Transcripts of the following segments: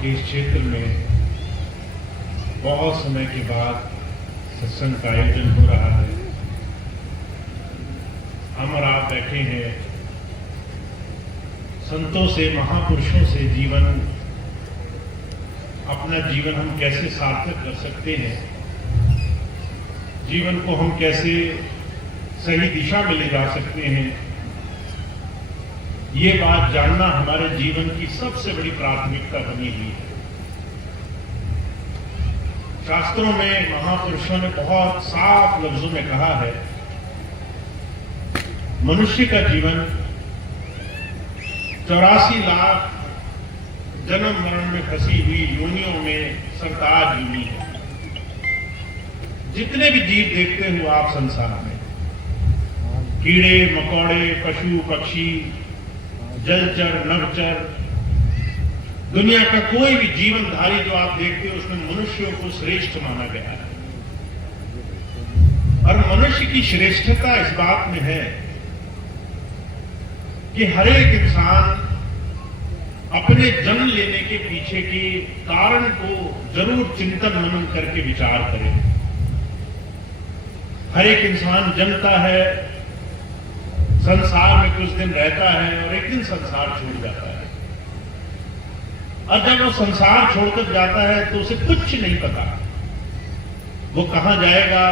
आपके इस क्षेत्र में बहुत समय के बाद सत्संग का आयोजन हो रहा है। हम और आप बैठे हैं संतों से, महापुरुषों से अपना जीवन हम कैसे सार्थक कर सकते हैं, जीवन को हम कैसे सही दिशा में ले जा सकते हैं, ये बात जानना हमारे जीवन की सबसे बड़ी प्राथमिकता बनी हुई है। शास्त्रों में महापुरुषों ने बहुत साफ लफ्जों में कहा है, मनुष्य का जीवन 84 लाख जन्म मरण में फंसी हुई योनियों में सरताज यूनी है। जितने भी जीव देखते हो आप संसार में, कीड़े मकोड़े, पशु पक्षी, जलचर नभचर, दुनिया का कोई भी जीवनधारी जो आप देखते हो उसमें मनुष्यों को श्रेष्ठ माना गया है। और मनुष्य की श्रेष्ठता इस बात में है कि हर एक इंसान अपने जन्म लेने के पीछे के कारण को जरूर चिंतन मनन करके विचार करे। हर एक इंसान जन्मता है, संसार में कुछ दिन रहता है और एक दिन संसार छोड़ जाता है। और जब वो संसार छोड़कर जाता है तो उसे कुछ नहीं पता, वो कहां जाएगा,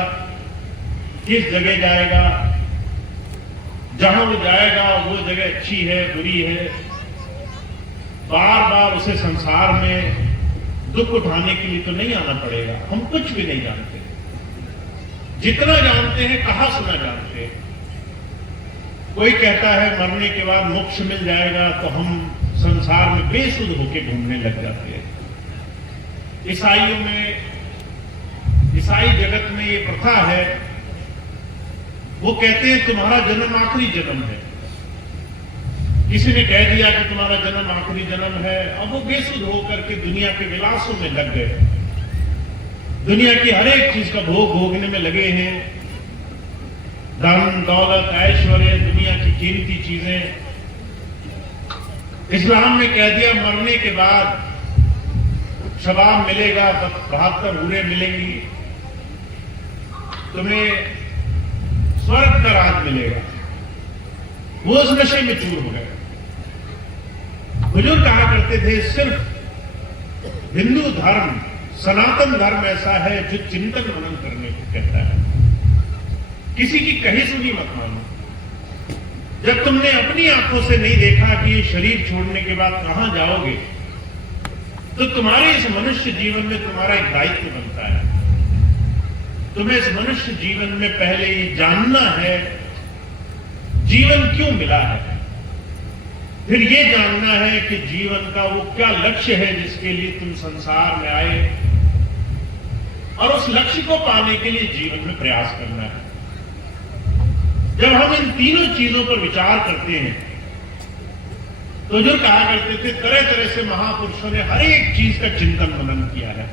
किस जगह जाएगा। जहां वो जाएगा वो जगह अच्छी है बुरी है, बार बार उसे संसार में दुख उठाने के लिए तो नहीं आना पड़ेगा। हम कुछ भी नहीं जानते, जितना जानते हैं कहां सुना जानते हैं। कोई कहता है मरने के बाद मोक्ष मिल जाएगा, तो हम संसार में बेसुध होकर घूमने लग जाते हैं। ईसाई जगत में ये प्रथा है, वो कहते हैं तुम्हारा जन्म आखिरी जन्म है। किसी ने कह दिया कि तुम्हारा जन्म आखिरी जन्म है, अब वो बेसुध होकर के दुनिया के विलासों में लग गए, दुनिया की हर एक चीज का भोग भोगने में लगे हैं। धन दौलत ऐश्वर्य, दुनिया की कीमती चीजें। इस्लाम में कह दिया मरने के बाद शबाब मिलेगा, 72 हूरें मिलेंगी, तुम्हें स्वर्ग का राज मिलेगा। वो उस नशे में चूर हो गए। बुजुर्ग कहा करते थे, सिर्फ हिंदू धर्म, सनातन धर्म ऐसा है जो चिंतन मनन करने को कहता है। किसी की कही सुनी मत मानो। जब तुमने अपनी आंखों से नहीं देखा कि ये शरीर छोड़ने के बाद कहां जाओगे, तो तुम्हारे इस मनुष्य जीवन में तुम्हारा एक दायित्व बनता है। तुम्हें इस मनुष्य जीवन में पहले ये जानना है जीवन क्यों मिला है, फिर ये जानना है कि जीवन का वो क्या लक्ष्य है जिसके लिए तुम संसार में आए, और उस लक्ष्य को पाने के लिए जीवन में प्रयास करना है। जब हम इन तीनों चीजों पर विचार करते हैं, तो जो कहा करते थे, तरह तरह से महापुरुषों ने हर एक चीज का चिंतन मनन किया है।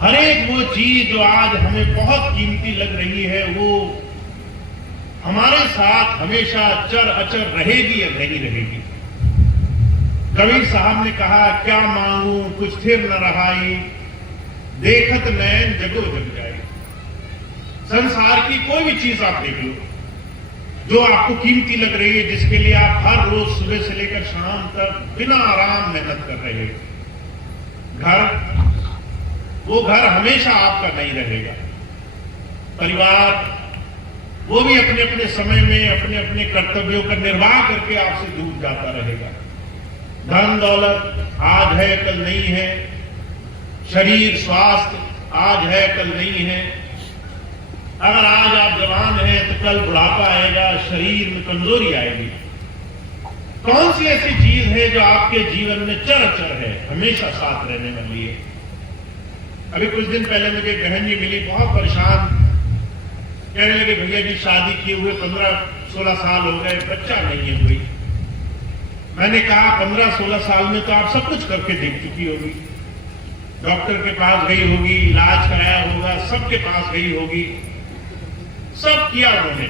हर एक वो चीज जो आज हमें बहुत कीमती लग रही है, वो हमारे साथ हमेशा चर अचर रहेगी या नहीं रहेगी। कबीर साहब ने कहा, क्या मांगू कुछ थिर न रहाई, देखत नैन जगो जग जाए। संसार की कोई भी चीज आप देख लो जो आपको कीमती लग रही है, जिसके लिए आप हर रोज सुबह से लेकर शाम तक बिना आराम मेहनत कर रहे हैं, वो घर हमेशा आपका नहीं रहेगा। परिवार, वो भी अपने अपने समय में अपने अपने कर्तव्यों का निर्वाह करके आपसे दूर जाता रहेगा। धन दौलत आज है कल नहीं है, शरीर स्वास्थ्य आज है कल नहीं है। अगर आज आप जवान हैं तो कल बुढ़ापा आएगा, शरीर में कमजोरी आएगी। कौन सी ऐसी चीज है जो आपके जीवन में चर अचर है, हमेशा साथ रहने वाली है? अभी कुछ दिन पहले मुझे बहन जी मिली, बहुत परेशान, कहने लगे भैया जी शादी किए हुए 15-16 साल हो गए, बच्चा नहीं है कोई। मैंने कहा 15-16 साल में तो आप सब कुछ करके देख चुकी होगी, डॉक्टर के पास गई होगी, इलाज कराया होगा, सबके पास गई होगी, सब किया उन्होंने।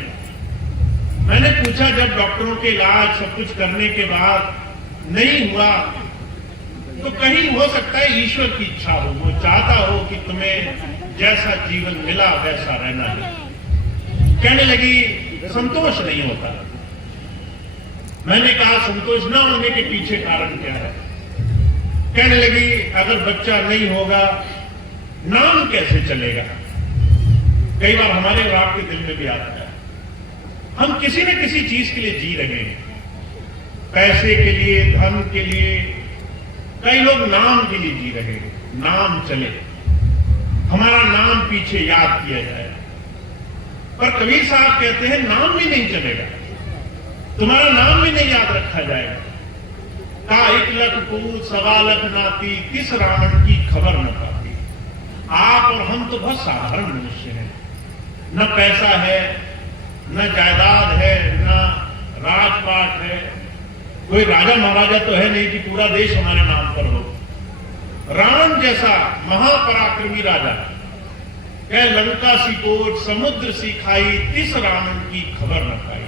मैंने पूछा, जब डॉक्टरों के इलाज सब कुछ करने के बाद नहीं हुआ तो कहीं हो सकता है ईश्वर की इच्छा हो, वो चाहता हो कि तुम्हें जैसा जीवन मिला वैसा रहना है। कहने लगी संतोष नहीं होता। मैंने कहा संतोष न होने के पीछे कारण क्या है? कहने लगी अगर बच्चा नहीं होगा नाम कैसे चलेगा? कई बार हमारे और आपके दिल में भी आता है, हम किसी न किसी चीज के लिए जी रहे हैं, पैसे के लिए, धन के लिए, कई लोग नाम के लिए जी रहे हैं, नाम चले, हमारा नाम पीछे याद किया जाए। पर कबीर साहब कहते हैं नाम भी नहीं चलेगा, तुम्हारा नाम भी नहीं याद रखा जाएगा। का 1 लाख पूत 1.25 लाख नाती, किस रावण की खबर न पाती। आप और हम तो बहुत साधारण मनुष्य हैं, न पैसा है, न जायदाद है, न राजपाट है, कोई राजा महाराजा तो है नहीं कि पूरा देश हमारे नाम पर हो। रावण जैसा महापराक्रमी राजा, कह लंका सी कोट समुद्र सी खाई, तिस रावण की खबर न पाई।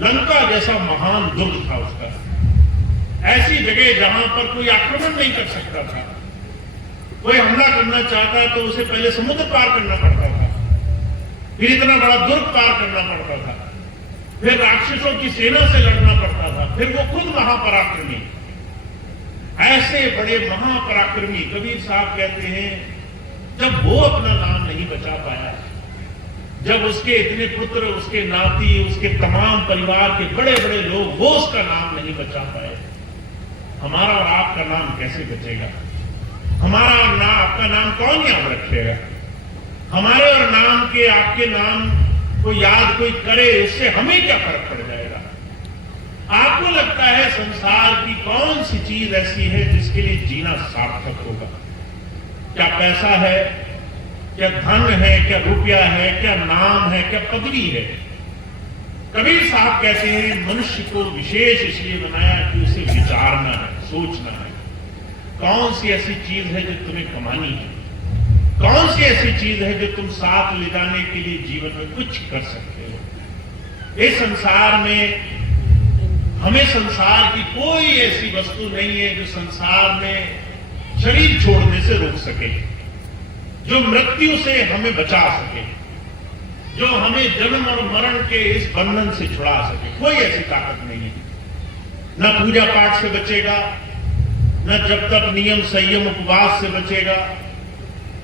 लंका जैसा महान दुर्ग था उसका, ऐसी जगह जहां पर कोई आक्रमण नहीं कर सकता था, कोई हमला करना चाहता तो उसे पहले समुद्र पार करना पड़ता था, फिर इतना बड़ा दुर्ग पार करना पड़ता था, फिर राक्षसों की सेना से लड़ना पड़ता था, फिर वो खुद महापराक्रमी। ऐसे बड़े महापराक्रमी कबीर साहब कहते हैं जब वो अपना नाम नहीं बचा पाया, जब उसके इतने पुत्र, उसके नाती, उसके तमाम परिवार के बड़े बड़े लोग वो उसका नाम नहीं बचा पाए, हमारा और आपका नाम कैसे बचेगा? हमारा और आपका नाम कौन याद रखेगा? हमारे और नाम के, आपके नाम को याद कोई करे, उससे हमें क्या फर्क पड़ जाएगा? आपको लगता है संसार की कौन सी चीज ऐसी है जिसके लिए जीना सार्थक होगा? क्या पैसा है, क्या धन है, क्या रुपया है, क्या नाम है, क्या पदवी है? कबीर साहब कहते हैं मनुष्य को विशेष इसलिए बनाया कि उसे विचारना है, सोचना है, कौन सी ऐसी चीज है जो तुम्हें कमानी है, कौन सी ऐसी चीज है जो तुम साथ ले जाने के लिए जीवन में कुछ कर सकते हो। इस संसार में हमें संसार की कोई ऐसी वस्तु नहीं है जो संसार में शरीर छोड़ने से रोक सके, जो मृत्यु से हमें बचा सके, जो हमें जन्म और मरण के इस बंधन से छुड़ा सके। कोई ऐसी ताकत नहीं है। न पूजा पाठ से बचेगा, न जब तक नियम संयम उपवास से बचेगा,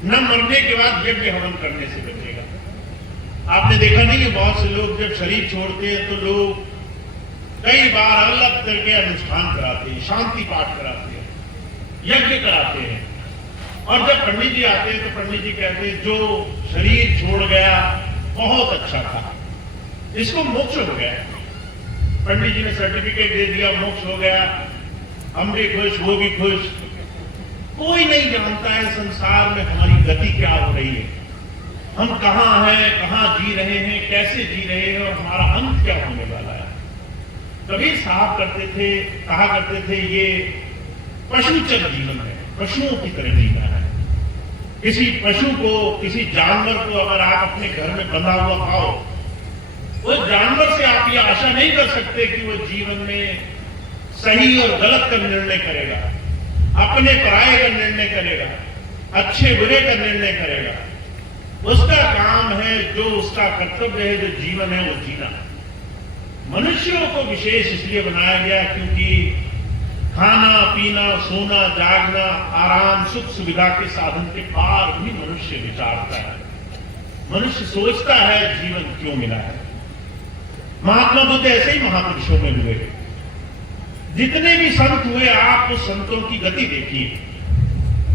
न मरने के बाद यज्ञ हवन करने से बचेगा। आपने देखा नहीं है बहुत से लोग जब शरीर छोड़ते हैं तो लोग कई बार अलग तरह के अनुष्ठान कराते हैं, शांति पाठ कराते हैं, यज्ञ कराते हैं, और जब पंडित जी आते हैं तो पंडित जी कहते हैं जो शरीर छोड़ गया बहुत अच्छा था, इसको मोक्ष हो गया। पंडित जी ने सर्टिफिकेट दे दिया, मोक्ष हो गया, हम भी खुश, वो भी खुश। कोई नहीं जानता है संसार में हमारी गति क्या हो रही है, हम कहां हैं, कहां जी रहे हैं, कैसे जी रहे हैं, और हमारा अंत क्या होने वाला है। कबीर साहब कहा करते थे ये पशुचर जीवन है, पशुओं की तरह जीना है। किसी पशु को, किसी जानवर को अगर आप अपने घर में बंधा हुआ पाओ, उस जानवर से आप ये आशा नहीं कर सकते कि वो जीवन में सही और गलत का निर्णय करेगा, अपने पराये का निर्णय करेगा, अच्छे बुरे का निर्णय करेगा। उसका काम है, जो उसका कर्तव्य है, जो जीवन है वो जीना। मनुष्यों को विशेष इसलिए बनाया गया क्योंकि खाना पीना, सोना, जागना, आराम, सुख सुविधा के साधन के पार भी मनुष्य विचारता है, मनुष्य सोचता है जीवन क्यों मिला है। महात्मा बुद्ध ऐसे ही महापुरुषों में हुए। जितने भी संत हुए आप उस संतों की गति देखिए।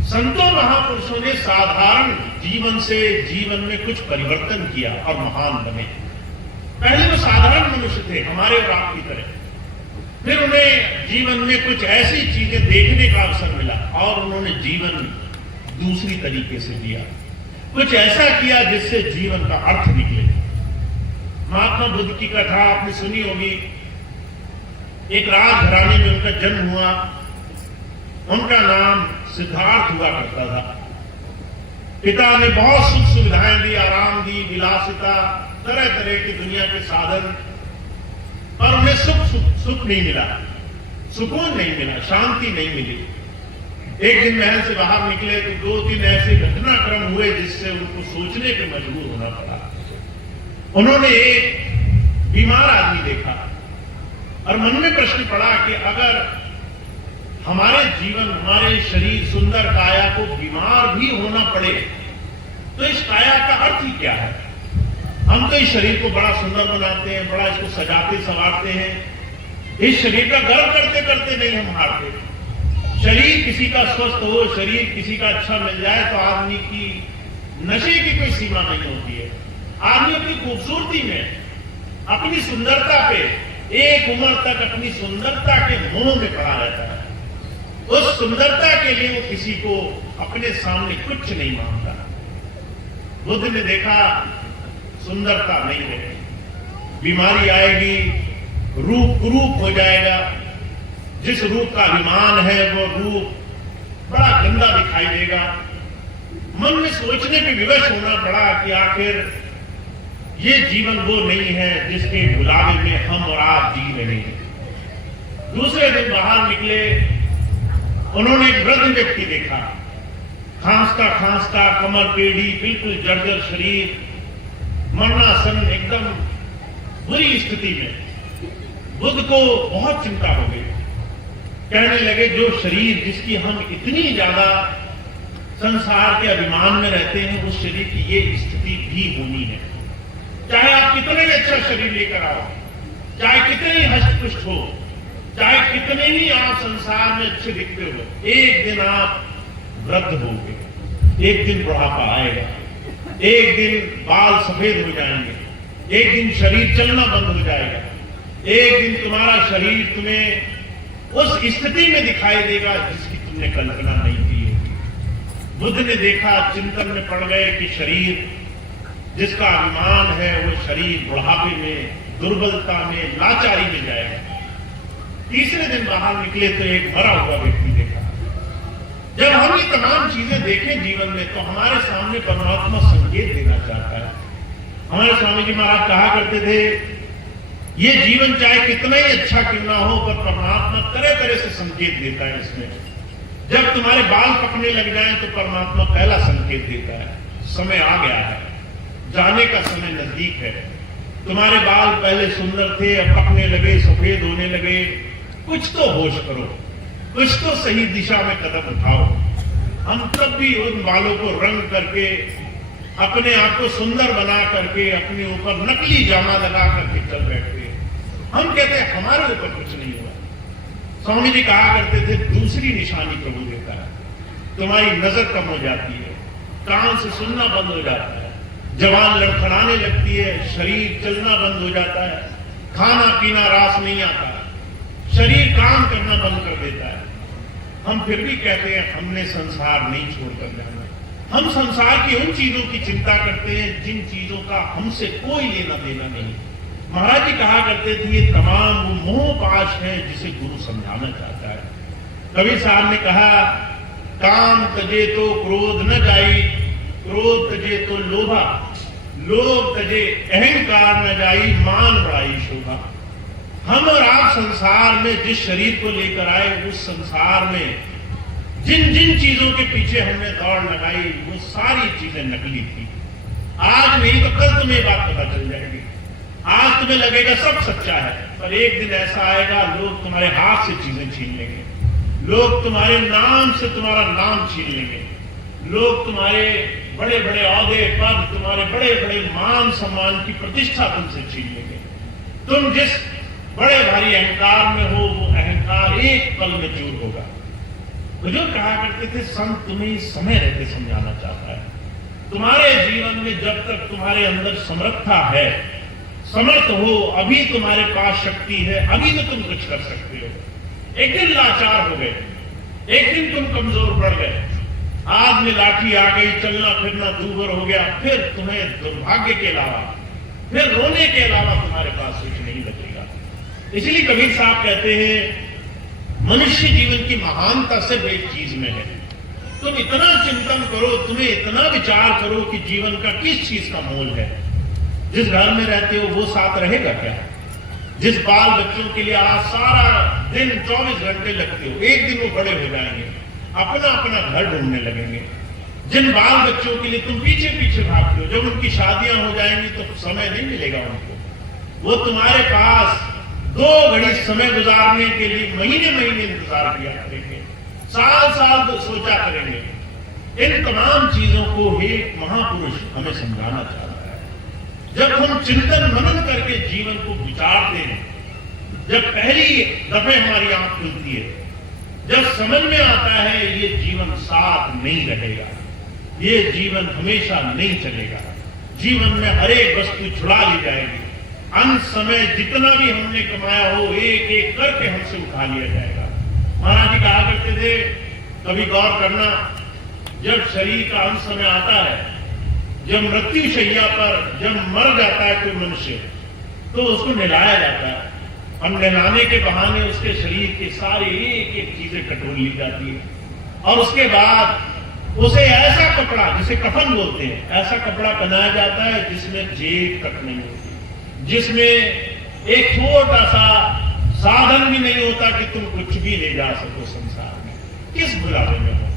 संतों महापुरुषों ने साधारण जीवन से जीवन में कुछ परिवर्तन किया और महान बने। पहले वो साधारण मनुष्य थे, हमारे और आपकी तरह। फिर उन्हें जीवन में कुछ ऐसी चीजें देखने का अवसर मिला और उन्होंने जीवन दूसरी तरीके से जिया, कुछ ऐसा किया जिससे जीवन का अर्थ निकले। महात्मा बुद्ध की कथा आपने सुनी होगी। एक राजघराने में उनका जन्म हुआ, उनका नाम सिद्धार्थ हुआ करता था। पिता ने बहुत सुख सुविधाएं दी, आराम दी, विलासिता, तरह तरह की दुनिया के साधन, पर उन्हें सुख नहीं मिला, सुकून नहीं मिला, शांति नहीं मिली। एक दिन महल से बाहर निकले तो 2-3 ऐसे घटनाक्रम हुए जिससे उनको सोचने पे मजबूर होना पड़ा। उन्होंने एक बीमार आदमी देखा और मन में प्रश्न पड़ा कि अगर हमारे जीवन, हमारे शरीर, सुंदर काया को बीमार भी होना पड़े तो इस काया का अर्थ ही क्या है? हम तो इस शरीर को बड़ा सुंदर बनाते हैं, बड़ा इसको सजाते संवारते हैं, इस शरीर का गर्व करते करते नहीं हम हारते। शरीर किसी का स्वस्थ हो, शरीर किसी का अच्छा मिल जाए तो आदमी की नशे की कोई सीमा नहीं होती है। आदमी अपनी खूबसूरती में, अपनी सुंदरता पे एक उम्र तक अपनी सुंदरता के मोह में पड़ा रहता है। उस सुंदरता के लिए वो किसी को अपने सामने कुछ नहीं मानता। बुद्ध ने देखा सुंदरता नहीं है, बीमारी आएगी, रूप कुरूप हो जाएगा, जिस रूप का अभिमान है वो रूप बड़ा गंदा दिखाई देगा। मन में सोचने पे विवश होना पड़ा कि आखिर ये जीवन वो नहीं है जिसके बुलावे में हम और आप जी रहे हैं। दूसरे दिन बाहर निकले, उन्होंने एक वृद्ध व्यक्ति देखा, खांसता खांसता, कमर टेढ़ी, बिल्कुल जर्जर शरीर, मरणासन, एकदम बुरी स्थिति में। बुद्ध को बहुत चिंता हो गई। कहने लगे जो शरीर जिसकी हम इतनी ज्यादा संसार के अभिमान में रहते हैं, उस शरीर की ये स्थिति भी होनी है। चाहे आप कितने ही अच्छा शरीर लेकर आओ, चाहे कितने ही हष्टपुष्ट हो, चाहे कितने ही आप संसार में अच्छे दिखते हो, एक दिन आप वृद्ध होंगे, एक दिन बुढ़ापा आएगा, एक दिन बाल सफेद हो जाएंगे, एक दिन शरीर चलना बंद हो जाएगा, एक दिन तुम्हारा शरीर तुम्हें उस स्थिति में दिखाई देगा जिसकी तुमने कल्पना नहीं की होगी। बुद्ध ने देखा, चिंतन में पड़ गए कि शरीर जिसका अभिमान है वो शरीर बुढ़ापे में, दुर्बलता में, लाचारी में जाएगा। तीसरे दिन बाहर निकले तो एक मरा हुआ व्यक्ति देखा। जब हम ये तमाम चीजें देखें जीवन में तो हमारे सामने परमात्मा संकेत देना चाहता है। हमारे स्वामी जी महाराज कहा करते थे, ये जीवन चाहे कितना ही अच्छा क्यों ना हो, पर परमात्मा तरह तरह से संकेत देता है इसमें। जब तुम्हारे बाल पकने लग जाएं तो परमात्मा पहला संकेत देता है, समय आ गया है, जाने का समय नजदीक है। तुम्हारे बाल पहले सुंदर थे, अब पकने लगे, सफेद होने लगे, कुछ तो होश करो, कुछ तो सही दिशा में कदम उठाओ। हम तब भी उन बालों को रंग करके, अपने आप को सुंदर बना करके, अपने ऊपर नकली जामा लगा करके चल बैठते हैं। हम कहते हैं हमारे ऊपर कुछ नहीं हुआ। स्वामी जी कहा करते थे, दूसरी निशानी प्रभु देता है, तुम्हारी नजर कम हो जाती है, कान से सुनना बंद हो जाता है, जवान लड़खड़ाने लगती है, शरीर चलना बंद हो जाता है, खाना पीना रास नहीं आता, शरीर काम करना बंद कर देता है। हम फिर भी कहते हैं हमने संसार नहीं छोड़कर जाना। हम संसार की उन चीजों की चिंता करते हैं जिन चीजों का हमसे कोई लेना देना नहीं। महाराज जी कहा करते थे, ये तमाम वो मोह पाश है जिसे गुरु समझाना चाहता है। कबीर साहब ने कहा, काम तजे तो क्रोध न जाई, क्रोध तजे तो लोभा, लोभ तजे अहंकार न जाई, मान बढ़ाई शोभा। हम और आप संसार में जिस शरीर को लेकर आए, उस संसार में जिन जिन चीजों के पीछे हमने दौड़ लगाई, वो सारी चीजें नकली थी। आज नहीं तो कल तुम्हें बात पता चल जाएगी। आज तुम्हें लगेगा सब सच्चा है, पर एक दिन ऐसा आएगा लोग तुम्हारे हाथ से चीजें छीन लेंगे, लोग तुम्हारे नाम से तुम्हारा नाम छीन लेंगे, लोग तुम्हारे बड़े बड़े औहदे पद, तुम्हारे बड़े बड़े मान सम्मान की प्रतिष्ठा तुमसे छीन लेंगे। तुम जिस बड़े भारी अहंकार में हो, वो अहंकार एक पल में चूर होगा। बुजुर्ग कहा करते थे, संत तुम्हें समय रहते समझाना चाहता है। तुम्हारे जीवन में जब तक तुम्हारे अंदर समर्थता है, समर्थ हो, अभी तुम्हारे पास शक्ति है, अभी तो तुम कुछ कर सकते हो। एक दिन लाचार हो गए, एक दिन तुम कमजोर पड़ गए, हाथ में लाठी आ गई, चलना फिरना दूभर हो गया, फिर तुम्हें दुर्भाग्य के अलावा, फिर रोने के अलावा तुम्हारे पास कुछ नहीं बचेगा। इसलिए कबीर साहब कहते हैं, मनुष्य जीवन की महानता सिर्फ एक चीज में है। तुम इतना चिंतन करो, तुम्हें इतना विचार करो कि जीवन का किस चीज का मोल है। जिस घर में रहते हो वो साथ रहेगा क्या? जिस बाल बच्चों के लिए आज सारा दिन 24 घंटे लगते हो, एक दिन वो बड़े हो जाएंगे, अपना अपना घर ढूंढने लगेंगे। जिन बाल बच्चों के लिए तुम पीछे पीछे भागते हो, जब उनकी शादियां हो जाएंगी तो समय नहीं मिलेगा उनको। वो तुम्हारे पास 2 घड़ी समय गुजारने के लिए महीने महीने इंतजार किया करेंगे, साल साल तो सोचा करेंगे। इन तमाम चीजों को एक महापुरुष हमें समझाना चाहता है। जब हम चिंतन मनन करके जीवन को विचारते हैं, जब पहली दफे हमारी आंख खुलती है, जब समझ में आता है ये जीवन साथ नहीं रहेगा, ये जीवन हमेशा नहीं चलेगा, जीवन में हर एक वस्तु छुड़ा ली जाएगी, अंत समय जितना भी हमने कमाया हो एक एक करके हमसे उठा लिया जाएगा। महाराज जी कहा करते थे, कभी गौर करना, जब शरीर का अंत समय आता है, जब मृत्यु शैया पर जब मर जाता है कोई मनुष्य, तो उसको नहलाया जाता है और नहलाने के बहाने उसके शरीर के सारे एक एक चीजें कटोर ली जाती है और उसके बाद उसे ऐसा कपड़ा, जिसे कफन बोलते हैं, ऐसा कपड़ा पहनाया जाता है जिसमें जेब तक नहीं होती, जिसमें एक छोटा सा साधन भी नहीं होता कि तुम कुछ भी ले जा सको संसार में। किस बुलावे में हो,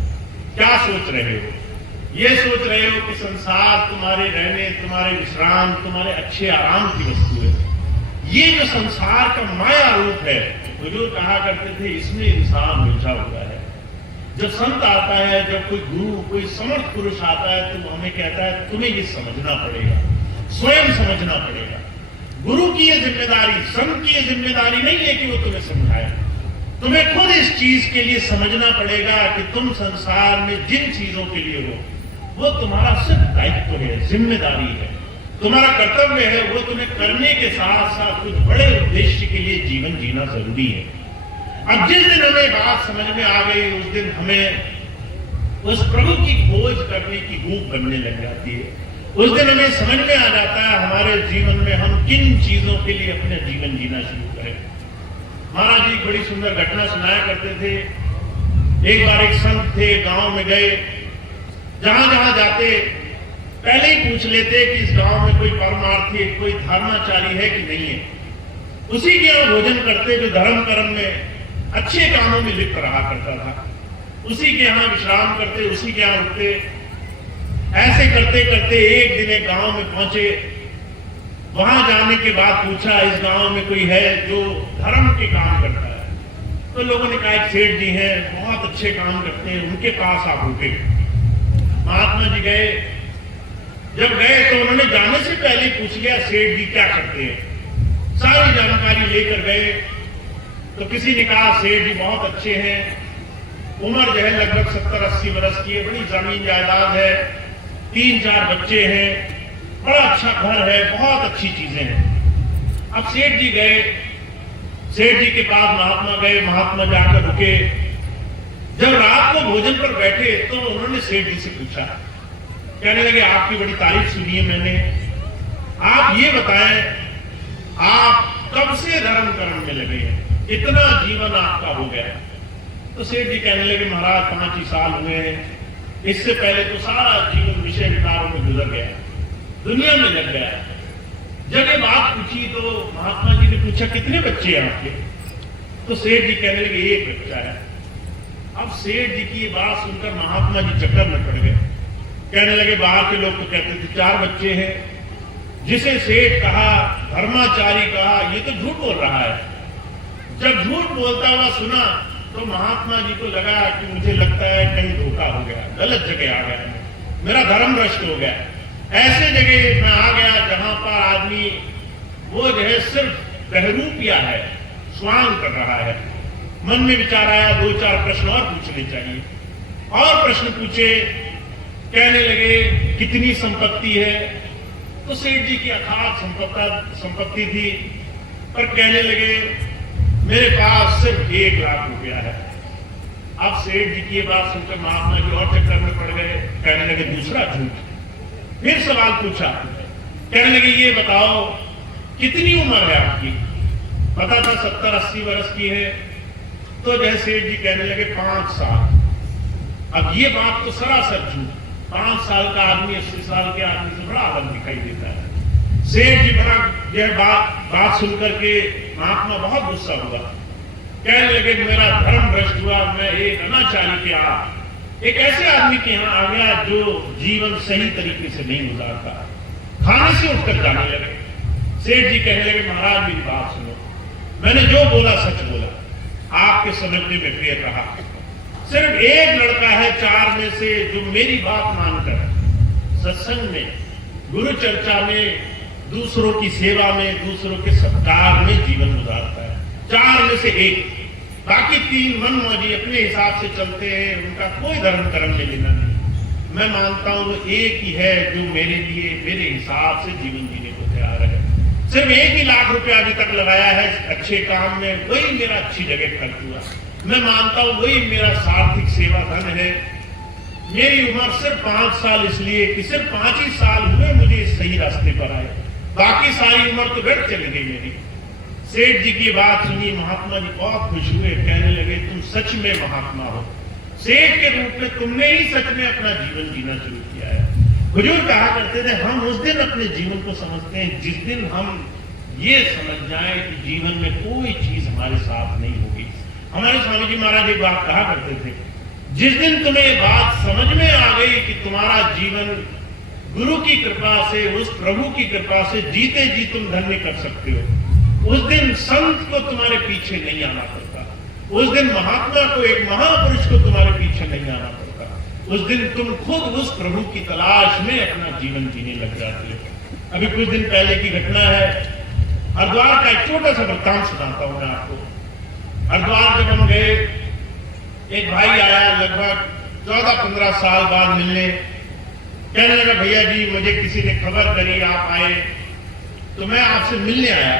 क्या सोच रहे हो? ये सोच रहे हो कि संसार तुम्हारे रहने, तुम्हारे विश्राम, तुम्हारे अच्छे आराम की वस्तु है। ये जो संसार का माया रूप है, बुजुर्ग कहा करते थे, इसमें इंसान उलझा हुआ है। जब संत आता है, जब कोई गुरु, कोई समर्थ पुरुष आता है, तो हमें कहता है तुम्हें ये समझना पड़ेगा, स्वयं समझना पड़ेगा। गुरु की ये जिम्मेदारी, संत की ये जिम्मेदारी नहीं है कि वो तुम्हें समझाए, तुम्हें खुद इस चीज के लिए समझना पड़ेगा कि तुम संसार में जिन चीजों के लिए हो, वो तुम्हारा सिर्फ दायित्व है, जिम्मेदारी है, तुम्हारा कर्तव्य है। वो तुम्हें करने के साथ साथ कुछ बड़े उद्देश्य के लिए जीवन जीना जरूरी है। अब जिस दिन हमें बात समझ में आ गई, उस दिन हमें उस प्रभु की खोज करने की भूख बनने लग जाती है। उस दिन हमें समझ में आ जाता है हमारे जीवन में हम किन चीजों के लिए अपना जीवन जीना शुरू करें। महाराज जी बड़ी सुंदर घटना सुनाया करते थे। एक बार एक संत थे, गांव में गए, जहां जहां जाते पहले ही पूछ लेते कि इस गांव में कोई परमार्थी, कोई धर्माचारी है कि नहीं है। उसी के यहाँ भोजन करते, जो धर्म कर्म में अच्छे कामों में लिप्त रहा करता था, उसी के यहाँ विश्राम करते, उसी के यहाँ उठते। ऐसे करते करते एक दिन एक गांव में पहुंचे। वहां जाने के बाद पूछा, इस गांव में कोई है जो धर्म के काम करता है? तो लोगों ने कहा एक सेठ जी हैं, बहुत अच्छे काम करते हैं, उनके पास आप रुके। महात्मा जी गए। जब गए तो उन्होंने जाने से पहले पूछ लिया, सेठ जी क्या करते हैं? सारी जानकारी लेकर गए। तो किसी ने कहा सेठ जी बहुत अच्छे हैं, उम्र जो है लगभग 70-80 वर्ष की है, बड़ी जमीन जायदाद है, 3-4 बच्चे हैं, बड़ा अच्छा घर है, बहुत अच्छी चीजें हैं। अब सेठ जी गए, सेठ जी के पास महात्मा गए, महात्मा जाकर रुके। जब रात को भोजन पर बैठे तो उन्होंने सेठ जी से पूछा, कहने लगे आपकी बड़ी तारीफ सुनी है मैंने, आप ये बताएं आप कब से धर्म कर्म में लगे हैं, इतना जीवन आपका हो गया? तो सेठ जी कहने लगे महाराज 5 ही साल हुए हैं, इससे पहले तो सारा जीवन विषय विकारों में गुजर गया, दुनिया में लग गया। जब ये बात पूछी तो महात्मा जी ने पूछा कितने बच्चे हैं आपके? तो सेठ जी कहने लगे एक बच्चा है। अब सेठ जी की ये बात सुनकर महात्मा जी चक्कर में पड़ गए। कहने लगे बाहर के लोग तो कहते थे 4 बच्चे हैं, जिसे सेठ कहा, धर्माचारी कहा, ये तो झूठ बोल रहा है। जब झूठ बोलता हुआ सुना तो महात्मा जी को लगा कि मुझे लगता है कहीं धोखा हो गया, गलत जगह आ गया, मेरा धर्म भ्रष्ट हो गया। ऐसे जगह मैं आ गया जहां पर आदमी वो जो है सिर्फ बहरूपिया है, स्वांग कर रहा है। मन में विचार आया 2-4 प्रश्न और पूछने चाहिए, और प्रश्न पूछे। कहने लगे कितनी संपत्ति है? तो सेठ जी की अथाह संपत्ति थी, पर कहने लगे मेरे पास सिर्फ 1 लाख रुपया है। अब सेठ जी की बात सुनकर महात्मा जी और चक्कर में पड़ गए। कहने लगे दूसरा झूठ। फिर सवाल पूछा, कहने लगे ये बताओ कितनी उम्र है आपकी? पता था 70-80 वर्ष की है। तो जैसे सेठ जी कहने लगे 5 साल। अब ये बात तो सरासर झूठ। 5 साल का आदमी 80 साल के आदमी से बड़ा अलग दिखाई देता है। सेठ जी बड़ा यह बात सुनकर के महात्मा बहुत गुस्सा हुआ। कहने लगे मेरा धर्म भ्रष्ट हुआ, मैं एक अनाचारी के यहाँ, एक ऐसे आदमी के यहाँ आ गया जो जीवन सही तरीके से नहीं गुजारता। खाने से उठकर जाने लगे। सेठ जी कहने लगे महाराज मेरी बात सुनो, मैंने जो बोला सच बोला, आपके समझने में फेर रहा। सिर्फ एक लड़का है 4 में से जो मेरी बात मानकर सत्संग में, गुरु चर्चा में, दूसरों की सेवा में, दूसरों के सत्कार में जीवन गुजारता है। 4 में से एक। बाकी 3 मनमौजी अपने हिसाब से चलते हैं, उनका कोई धर्म कर्म में लेना नहीं। मैं मानता हूं वो एक ही है जो मेरे लिए मेरे हिसाब से जीवन जीने को तैयार है। सिर्फ 1 ही लाख रुपया अभी तक लगाया है अच्छे काम में, वही मेरा अच्छी जगह खर्च हुआ। मैं मानता हूं वही मेरा सार्थक सेवा धन है। मेरी उम्र सिर्फ 5 साल इसलिए कि सिर्फ 5 ही साल हुए मुझे इस सही रास्ते पर आए, बाकी सारी उम्र तो व्यर्थ चली गई मेरी। सेठ जी की बात सुनी, महात्मा जी बहुत खुश हुए, कहने लगे तुम सच में महात्मा हो। सेठ के रूप में तुमने ही सच में अपना जीवन जीना शुरू किया है। हुजूर कहा करते थे हम उस दिन अपने जीवन को समझते हैं जिस दिन हम ये समझ जाएं कि जीवन में कोई चीज हमारे साथ नहीं होगी। हमारे स्वामी जी महाराज एक बात कहा करते थे, जिस दिन तुम्हें ये बात समझ में आ गई कि तुम्हारा जीवन गुरु की कृपा से, उस प्रभु की कृपा से जीते जी तुम धन्य कर सकते हो, उस दिन संत को तुम्हारे पीछे नहीं आना पड़ता। उस दिन महात्मा को, एक महापुरुष को तुम्हारे पीछे नहीं आना पड़ता। उस दिन तुम खुद उस प्रभु की तलाश में अपना जीवन जीने लग जाते हो। अभी कुछ दिन पहले की घटना है, हरिद्वार का एक छोटा सा वृत्तांत सुनाता हूं मैं आपको। हरिद्वार जब हम गए, एक भाई आया लगभग 14-15 साल बाद मिलने, कहने लगा भैया जी मुझे किसी ने खबर करी आप आए तो मैं आपसे मिलने आया।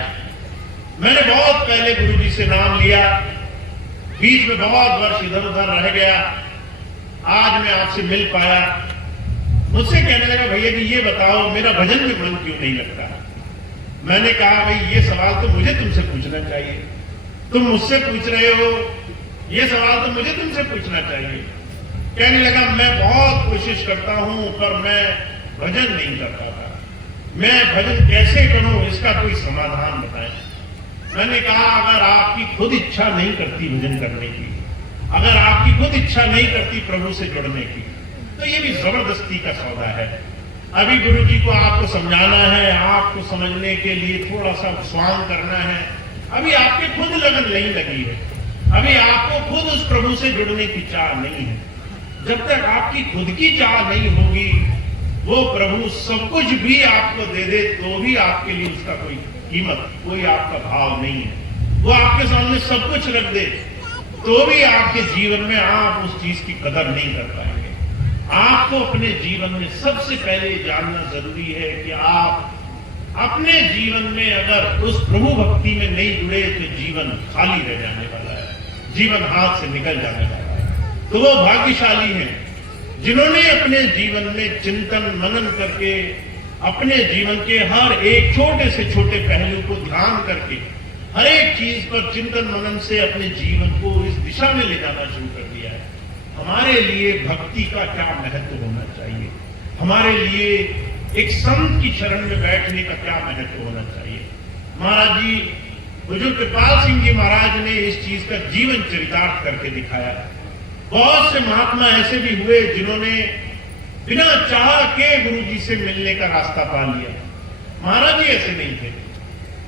मैंने बहुत पहले गुरुजी से नाम लिया, बीच में बहुत वर्ष इधर उधर रह गया, आज मैं आपसे मिल पाया। मुझसे कहने लगा भैया जी ये बताओ मेरा भजन में मन क्यों नहीं लगता। मैंने कहा भाई ये सवाल तो मुझे तुमसे पूछना चाहिए, तुम मुझसे पूछ रहे हो, ये सवाल तो मुझे तुमसे पूछना चाहिए। कहने लगा मैं बहुत कोशिश करता हूं पर मैं भजन नहीं कर पाता, मैं भजन कैसे करूं इसका कोई समाधान बताएं। मैंने कहा अगर आपकी खुद इच्छा नहीं करती भजन करने की, अगर आपकी खुद इच्छा नहीं करती प्रभु से जुड़ने की, तो ये भी जबरदस्ती का सौदा है। अभी गुरु जी को आपको समझाना है, आपको समझने के लिए थोड़ा सा स्वांग करना है, अभी आपके खुद लगन नहीं लगी है, अभी आपको खुद उस प्रभु से जुड़ने की चाह नहीं है। जब तक आपकी खुद की चाह नहीं होगी, वो प्रभु सब कुछ भी आपको दे दे तो भी आपके लिए उसका कोई कीमत, कोई आपका भाव नहीं है। वो आपके सामने सब कुछ रख दे तो भी आपके जीवन में आप उस चीज की कदर नहीं कर पाएंगे। आपको अपने जीवन में सबसे पहले जानना जरूरी है कि आप अपने जीवन में अगर उस प्रभु भक्ति में नहीं जुड़े तो जीवन खाली रह जाने वाला है, जीवन हाथ से निकल जाने वाला है। तो वो भाग्यशाली हैं जिन्होंने अपने जीवन में चिंतन मनन करके अपने जीवन के हर एक छोटे से छोटे पहलू को ध्यान करके हर एक चीज पर चिंतन मनन से अपने जीवन को इस दिशा में ले जाना शुरू कर दिया है। हमारे लिए भक्ति का क्या महत्व होना चाहिए, हमारे लिए एक संत की शरण में बैठने का क्या महत्व होना चाहिए। महाराज जी बुजुर्ग कृपाल सिंह जी महाराज ने इस चीज का जीवन चरितार्थ करके दिखाया। बहुत से महात्मा ऐसे भी हुए जिन्होंने बिना चाह के गुरु जी से मिलने का रास्ता पा लिया। महाराज जी ऐसे नहीं थे।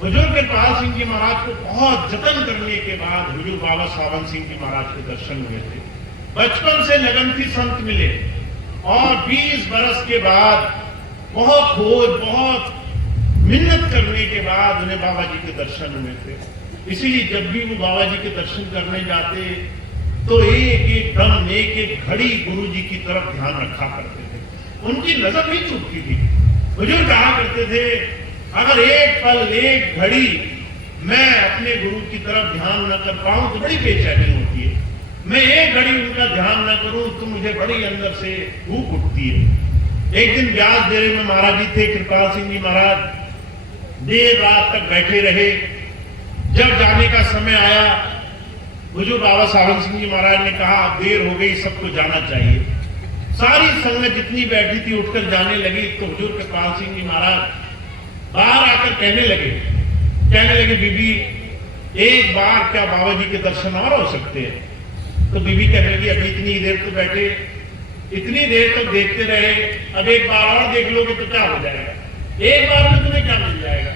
बुजुर्ग कृपाल सिंह जी महाराज को बहुत जतन करने के बाद हुजूर बाबा सावन सिंह जी महाराज के दर्शन हुए थे। बचपन से लगन थी, संत मिले और 20 बरस के बाद बहुत खोज, बहुत मिन्नत करने के बाद उन्हें बाबा जी के दर्शन हुए थे। इसीलिए जब भी वो बाबा जी के दर्शन करने जाते तो एक एक दम, एक एक घड़ी गुरु जी की तरफ ध्यान रखा करते थे, उनकी नजर नहीं चूकती थी। हुजूर कहा करते थे अगर एक पल, एक घड़ी मैं अपने गुरु की तरफ ध्यान न कर पाऊं तो बड़ी बेचैनी होती है। मैं एक घड़ी उनका ध्यान न करूं तो मुझे बड़ी अंदर से भूख उठती है। एक दिन व्यास डेरे में महाराज जी थे, कृपाल सिंह जी महाराज देर रात तक बैठे रहे। जब जाने का समय आया, हुजूर बाबा सावन सिंह जी महाराज ने कहा अब देर हो गई, सबको जाना चाहिए। सारी संगत जितनी बैठी थी उठकर जाने लगी तो हुजूर कृपाल सिंह जी महाराज बाहर आकर कहने लगे बीबी एक बार क्या बाबा जी के दर्शन और हो सकते हैं? तो बीबी कहने लगी अभी इतनी देर तो बैठे, इतनी देर तक देखते रहे, अब एक बार और देख लोगे तो क्या हो जाएगा, एक बार में तुम्हें क्या मिल जाएगा?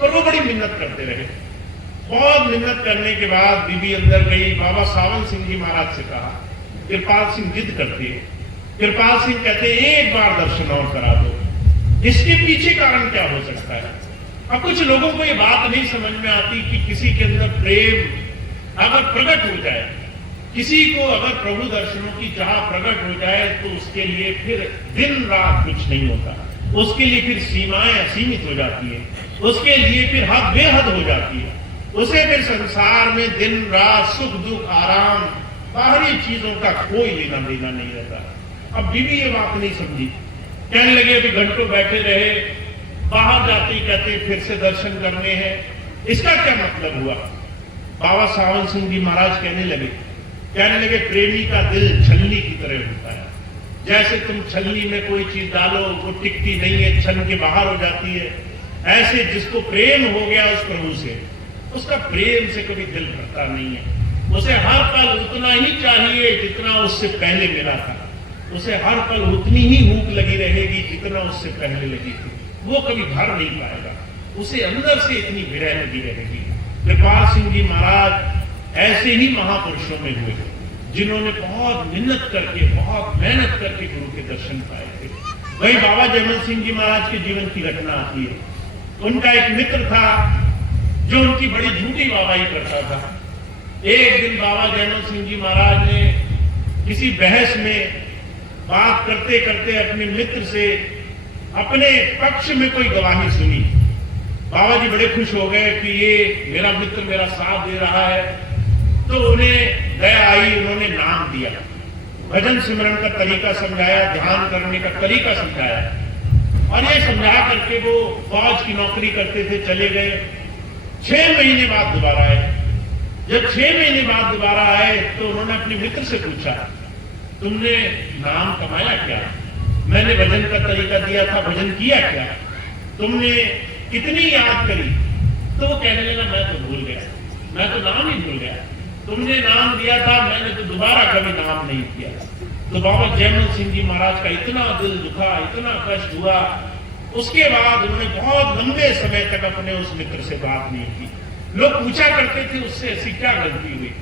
और वो बड़ी मिन्नत करते रहे। बहुत मिन्नत करने के बाद बीबी अंदर गई, बाबा सावन सिंह जी महाराज से कहा। कृपाल सिंह जिद करते हैं, कृपाल सिंह कहते एक बार दर्शन और करा दो। इसके पीछे कारण क्या हो सकता है? अब कुछ लोगों को ये बात नहीं समझ में आती कि किसी के अंदर प्रेम अगर प्रकट हो जाए, किसी को अगर प्रभु दर्शनों की चाह प्रकट हो जाए, तो उसके लिए फिर दिन रात कुछ नहीं होता, उसके लिए फिर सीमाएं असीमित हो जाती है, उसके लिए फिर हद बेहद हो जाती है, उसे फिर संसार में दिन रात सुख दुख आराम बाहरी चीजों का कोई लेना देना नहीं रहता। अब बीबी ये बात नहीं समझी, कहने लगे अभी घंटों बैठे रहे, बाहर जाते ही कहते फिर से दर्शन करने हैं, इसका क्या मतलब हुआ? बाबा सावन सिंह जी महाराज कहने लगे प्रेमी का दिल छलनी की तरह होता है, जैसे तुम छलनी में कोई चीज डालो वो टिकती नहीं है, छन के बाहर हो जाती है, ऐसे जिसको प्रेम हो गया उस प्रभु से, उसका प्रेम से कभी दिल भरता नहीं है। उसे हर पल उतना ही चाहिए जितना उससे पहले मिला था, उसे हर पल उतनी ही भूख लगी रहेगी जितना उससे पहले लगी थी, वो कभी भर नहीं पाएगा, उसे अंदर से इतनी विरह लगी रहेगी। कृपाल सिंह जी महाराज ऐसे ही महापुरुषों में हुए जिन्होंने बहुत मिन्नत करके, बहुत मेहनत करके गुरु के दर्शन पाए थे। वही बाबा जयमल सिंह जी महाराज के जीवन की घटना आती है। उनका एक मित्र था जो उनकी बड़ी झूठी वाहवाही करता था। एक दिन बाबा जयमल सिंह जी महाराज ने किसी बहस में बात करते करते अपने मित्र से अपने पक्ष में कोई गवाही सुनी। बाबा जी बड़े खुश हो गए कि ये मेरा मित्र मेरा साथ दे रहा है, तो उन्हें दया आई, उन्होंने नाम दिया, भजन सिमरन का तरीका समझाया, ध्यान करने का तरीका समझाया, और ये समझा करके वो फौज की नौकरी करते थे, चले गए। 6 महीने बाद दोबारा आए। जब 6 महीने बाद दोबारा आए तो उन्होंने अपने मित्र से पूछा, तुमने नाम कमाया क्या? मैंने भजन का तरीका दिया था, भजन किया क्या? तुमने कितनी याद करी? तो वो कहने लगा मैं तो भूल गया, मैं तो नाम ही भूल गया, तुमने नाम दिया था, मैंने तो दोबारा कभी नाम नहीं किया। तो बाबा जयमल सिंह जी महाराज का इतना दिल दुखा, इतना कष्ट हुआ, उसके बाद उन्होंने बहुत लंबे समय तक अपने उस मित्र से बात नहीं की। लोग पूछा करते थे उससे ऐसी क्या गलती हुई?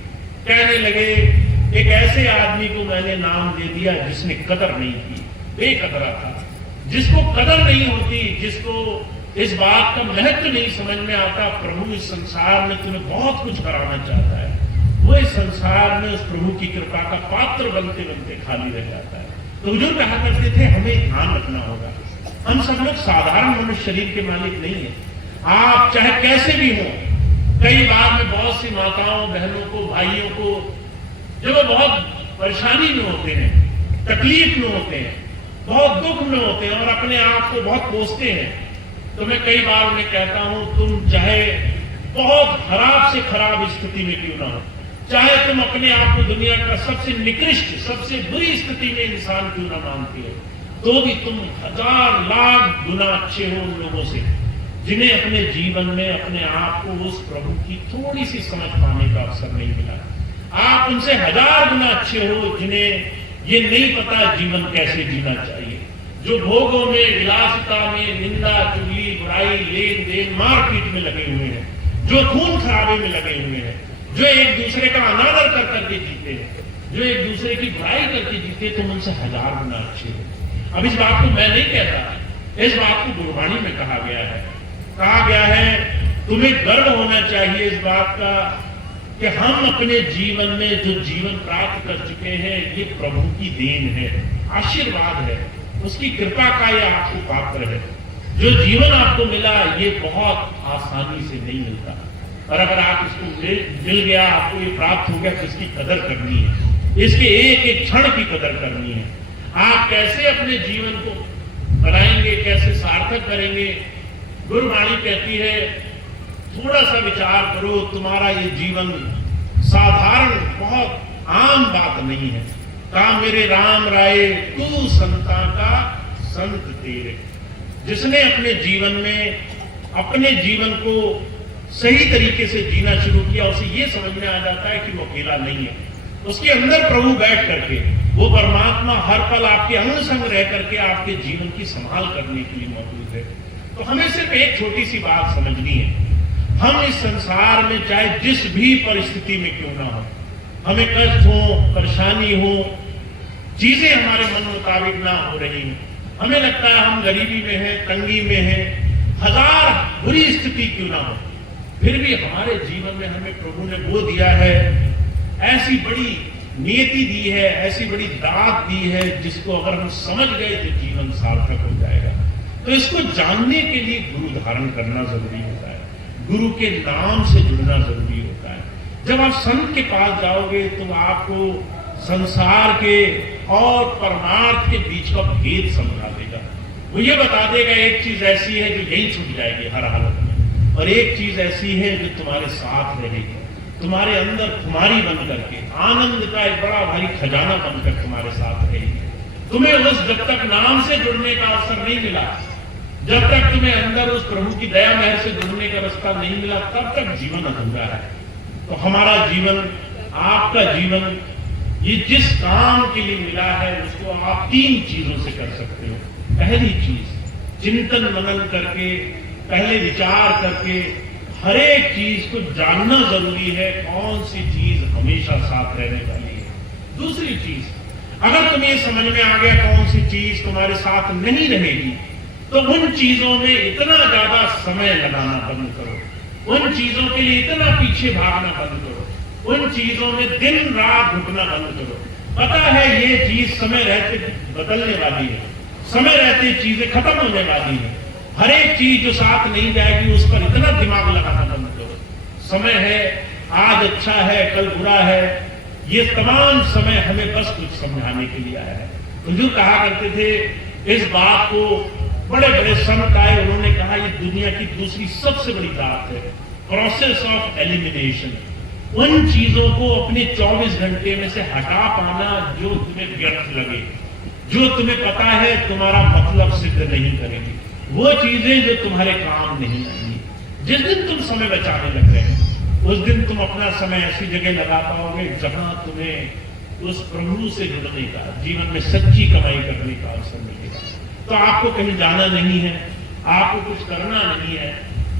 कहने लगे एक ऐसे आदमी को मैंने नाम दे दिया जिसने कदर नहीं की, बेकदरा था, जिसको कदर नहीं होती, जिसको इस बात का महत्व नहीं समझ में आता, प्रभु इस संसार में तुम्हें बहुत कुछ कराना चाहता है, वो इस संसार में उस प्रभु की कृपा का पात्र बनते बनते खाली रह जाता है। तो हुजूर कहा करते थे हमें ध्यान रखना होगा, हम सब लोग साधारण मनुष्य शरीर के मालिक नहीं है। आप चाहे कैसे भी हो, कई बार में बहुत सी माताओं बहनों को, भाइयों को, जब वो बहुत परेशानी में होते हैं, तकलीफ में होते हैं, बहुत दुख में होते हैं और अपने आप को बहुत कोसते हैं, तो मैं कई बार उन्हें कहता हूं तुम चाहे बहुत खराब से खराब स्थिति में क्यों ना हो, चाहे तुम अपने आप को दुनिया का सबसे निकृष्ट, सबसे बुरी स्थिति में इंसान क्यों ना मानती हो, तो भी तुम 1000 लाख गुना अच्छे हो उन लोगों से जिन्हें अपने जीवन में अपने आप को उस प्रभु की थोड़ी सी समझ पाने का अवसर नहीं मिला। आप उनसे 1000 गुना अच्छे हो जिन्हें ये नहीं पता जीवन कैसे जीना चाहिए, जो भोगों में, विलासिता में, निंदा चुगली बुराई लेन देन मारपीट में लगे हुए हैं, जो खून खराबे में लगे हुए हैं, जो एक दूसरे का अनादर कर करके जीते हैं, जो एक दूसरे की बुराई करके जीते, तुम उनसे 1000 गुना अच्छे हो। अब इस बात को मैं नहीं कहता, इस बात को गुरबाणी में कहा गया है तुम्हें गर्व होना चाहिए इस बात का कि हम अपने जीवन में जो जीवन प्राप्त कर चुके हैं ये प्रभु की देन है, आशीर्वाद है, उसकी कृपा का ये आपको पात्र है। जो जीवन आपको मिला ये बहुत आसानी से नहीं मिलता, और अगर आप इसको मिल गया, आपको ये प्राप्त हो गया तो इसकी कदर करनी है, इसके एक एक क्षण की कदर करनी है। आप कैसे अपने जीवन को बनाएंगे, कैसे सार्थक करेंगे? गुरुवाणी कहती है थोड़ा सा विचार करो, तुम्हारा ये जीवन साधारण बहुत आम बात नहीं है। कहा मेरे राम राय तू संता का संत तेरे, जिसने अपने जीवन में अपने जीवन को सही तरीके से जीना शुरू किया, उसे ये समझ में आ जाता है कि वो अकेला नहीं है। उसके अंदर प्रभु बैठ करके, वो परमात्मा हर पल आपके अंग संग रह करके आपके जीवन की संभाल करने के लिए मौजूद है। तो हमें सिर्फ एक छोटी सी बात समझनी है, हम इस संसार में चाहे जिस भी परिस्थिति में क्यों ना हो, हमें कष्ट हो, परेशानी हो, चीजें हमारे मन मुताबिक ना हो रही हैं, हमें लगता है हम गरीबी में हैं, तंगी में हैं, हजार बुरी स्थिति क्यों ना हो, फिर भी हमारे जीवन में हमें प्रभु ने वो दिया है, ऐसी बड़ी नियति दी है, ऐसी बड़ी दात दी है, जिसको अगर हम समझ गए तो जीवन सार्थक हो जाएगा। तो इसको जानने के लिए गुरु धारण करना जरूरी होता है, गुरु के नाम से जुड़ना जरूरी होता है। जब आप संत के पास जाओगे तो आपको संसार के और परमार्थ के बीच का भेद समझा देगा। वो ये बता देगा एक चीज ऐसी है जो यही छूट जाएगी हर हालत में, और एक चीज ऐसी है जो तुम्हारे साथ रहेगी, तुम्हारे अंदर खुमारी बन करके, आनंद का एक बड़ा भारी खजाना बनकर तुम्हारे साथ रहेगी। तुम्हें उस जब तक नाम से जुड़ने का अवसर नहीं मिला, जब तक तुम्हें अंदर उस प्रभु की दया महर से जुड़ने का रास्ता नहीं मिला, तब तक जीवन अधूरा है। तो हमारा जीवन, आपका जीवन, ये जिस काम के लिए मिला है उसको आप 3 चीजों से कर सकते हो। पहली चीज, चिंतन मनन करके, पहले विचार करके हर एक चीज को जानना जरूरी है, कौन सी चीज हमेशा साथ रहने वाली है। दूसरी चीज, अगर तुम्हें समझ में आ गया कौन सी चीज तुम्हारे साथ नहीं रहेगी, तो उन चीजों में इतना ज्यादा समय लगाना बंद करो, उन चीजों के लिए इतना पीछे भागना बंद करो, उन चीजों में दिन रात घुटना बंद करो। पता है ये चीज समय रहते बदलने वाली है, समय रहते चीजें खत्म होने वाली है। हर एक चीज जो साथ नहीं जाएगी उस पर इतना दिमाग लगाना बंद करो। समय है, आज अच्छा है, कल बुरा है, ये तमाम समय हमें बस कुछ समझाने के लिए आया है। तो जो कहा करते थे इस बात को, बड़े बड़े संत आए, उन्होंने कहा ये दुनिया की दूसरी सबसे बड़ी बात है, प्रोसेस ऑफ एलिमिनेशन। उन चीजों को अपने 24 घंटे में से हटा पाना जो तुम्हें व्यर्थ लगे, जो तुम्हें पता है तुम्हारा मतलब सिद्ध नहीं करेगी, वो चीजें जो तुम्हारे काम नहीं आएंगी। जिस दिन तुम समय बचाने लग रहे हो, उस दिन तुम अपना समय ऐसी जगह लगा पाओगे जहां तुम्हें उस प्रभु से जुड़ने का, जीवन में सच्ची कमाई करने का अवसर मिलेगा। तो आपको कहीं जाना नहीं है, आपको कुछ करना नहीं है,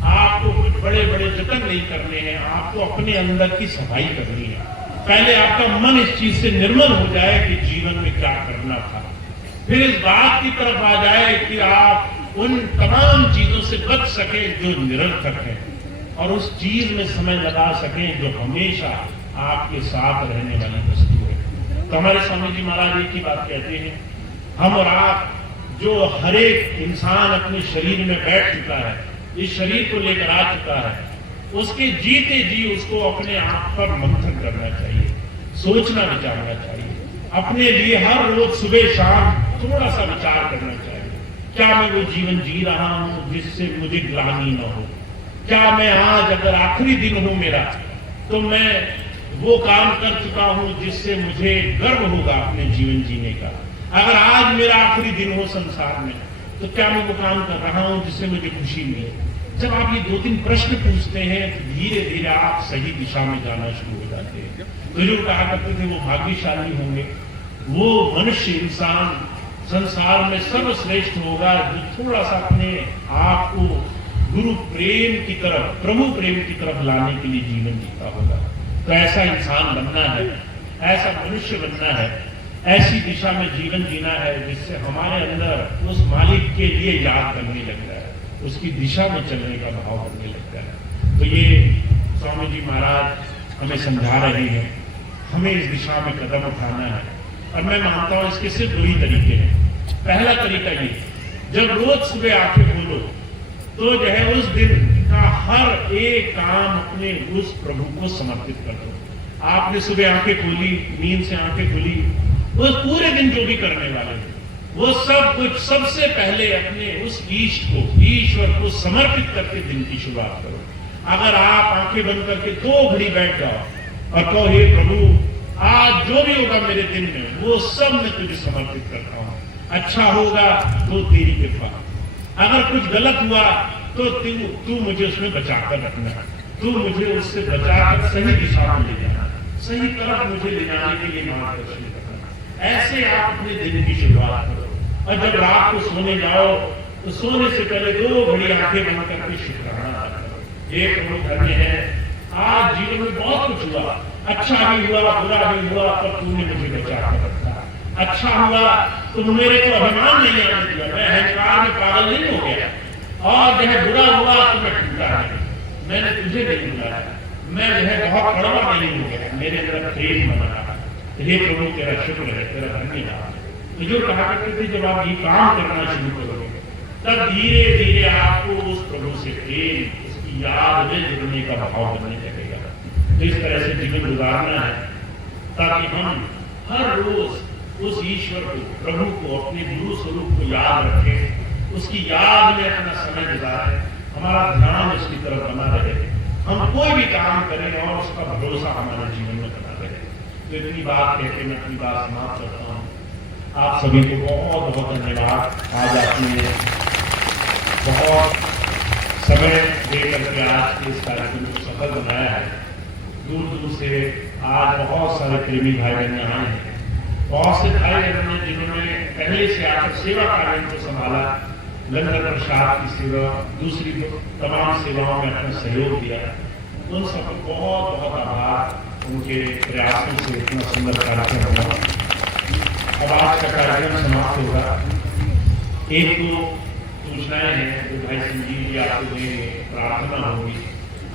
आपको कुछ बड़े बड़े जतन नहीं करने हैं, आपको अपने अंदर की सफाई करनी है। पहले आपका मन इस चीज से निर्मल हो जाए कि जीवन में क्या करना था, फिर इस बात की तरफ आ जाए कि आप उन तमाम चीजों से बच सके जो निरर्थक है, और उस चीज में समय लगा सकें जो हमेशा आपके साथ रहने वाली वस्तु है। तो हमारे स्वामी जी महाराज एक ही बात कहते हैं, हम और आप जो हर एक इंसान अपने शरीर में बैठ चुका है, इस शरीर को लेकर आ चुका है, उसके जीते जी उसको अपने आप पर मंथन करना चाहिए, सोचना विचारना चाहिए, अपने लिए हर रोज सुबह शाम थोड़ा सा विचार करना चाहिए। क्या मैं वो जीवन जी रहा हूं जिससे मुझे ग्लानि न हो? क्या मैं आज, अगर आखिरी दिन हो मेरा, तो मैं वो काम कर चुका हूं जिससे मुझे गर्व होगा अपने जीवन जीने का? अगर आज मेरा आखिरी दिन हो संसार में, तो क्या मैं वो काम कर रहा हूं जिससे मुझे खुशी मिले? जब आप ये 2-3 प्रश्न पूछते हैं तो धीरे धीरे आप सही दिशा में जाना शुरू हो जाते हैं। तो जो कहा करते थे वो भाग्यशाली होंगे, वो मनुष्य इंसान संसार में सर्वश्रेष्ठ होगा जो थोड़ा सा अपने आप को गुरु प्रेम की तरफ, प्रभु प्रेम की तरफ लाने के लिए जीवन जीता होगा। तो ऐसा इंसान बनना है, ऐसा मनुष्य बनना है, ऐसी दिशा में जीवन जीना है जिससे हमारे अंदर उस मालिक के लिए याद करने लगता है, उसकी दिशा में चलने का भाव बनने लगता है। तो ये स्वामी जी महाराज हमें समझा रहे हैं, हमें इस दिशा में कदम उठाना है। और मैं मानता हूं इसके सिर्फ 2 ही तरीके हैं। पहला तरीका ये, जब रोज सुबह आंखें खोलो तो जो है उस दिन का हर एक काम अपने उस प्रभु को समर्पित कर दो। आपने सुबह आंखें खोली, नींद से आंखें खुली, उस पूरे दिन जो भी करने वाले हैं वो सब कुछ सबसे पहले अपने उस इष्ट को, ईश्वर को समर्पित करके दिन की शुरुआत करो। अगर आप आंखें बंद करके 2 घड़ी बैठ जाओ और कहो हे प्रभु, आज जो भी होगा मेरे दिन में वो सब मैं तुझे समर्पित करता हूं, अच्छा होगा तो तेरी कृपा, अगर कुछ गलत हुआ तो तू मुझे उसमें बचाकर रखना। तू मुझे उससे बचाकर सही दिशा में ले जाना, सही तरफ मुझे ले जाने के लिए मार्गदर्शन करना। ऐसे आप अपने दिन की शुरुआत करो। और जब रात को सोने जाओ तो सोने से पहले 2 घड़ी आंखें बंद करके शुक्राना करो। ये प्रभु धन्य है, आज जीवन में बहुत कुछ हुआ, अच्छा भी हुआ, बुरा भी हुआ, पर तूने मुझे बचा कर रखा। अच्छा हुआ तुम मेरे को अभिमान नहीं आने दिया, मैं अहंकार में पागल नहीं हो गया। और जो है बुरा हुआ तो मैं टूटा नहीं, मैंने तुझे नहीं बुलाया, मैं जो है बहुत कड़वा नहीं हो गया, मेरे तरफ प्रेम बना। हे प्रभु तेरा शुक्र है, तेरा धन्यवाद। तो जो कहा करते थे जब आप ये काम करना शुरू करोगे तब धीरे धीरे आपको उस प्रभु से प्रेम, उसकी याद में जुड़ने का भाव बनने लगेगा। तो इस तरह से जीवन गुजारना है ताकि हम हर रोज उस ईश्वर को, प्रभु को, अपने गुरु स्वरूप को याद रखें, उसकी याद में अपना समय गुजारें, हमारा ध्यान उसकी तरफ बना रहे, हम कोई भी काम करें और उसका भरोसा हमारे जीवन में बना रहे। तो इतनी बात कहकर मैं अपनी बात समाप्त करता हूँ। आप सभी को बहुत बहुत धन्यवाद। आज आपने बहुत समय देकर के आज के इस कार्यक्रम को सफल बनाया है। दूर दूर से आज बहुत सारे प्रेमी भाई बहन आए हैं, बहुत से भाई बहन ने जिन्होंने पहले से आकर सेवा कार्य को संभाला, लंगर प्रसाद की सेवा, दूसरी तमाम सेवाओं में अपना सहयोग दिया, उन सबको बहुत बहुत आभार। उनके प्रयासों से इतना सुंदर कार्यक्रम हुआ। अब आज का कार्यक्रम समाप्त होगा। एक दो सूचनाएं हैं जो भाई संजीव जी आपको देंगे, प्रार्थना होगी,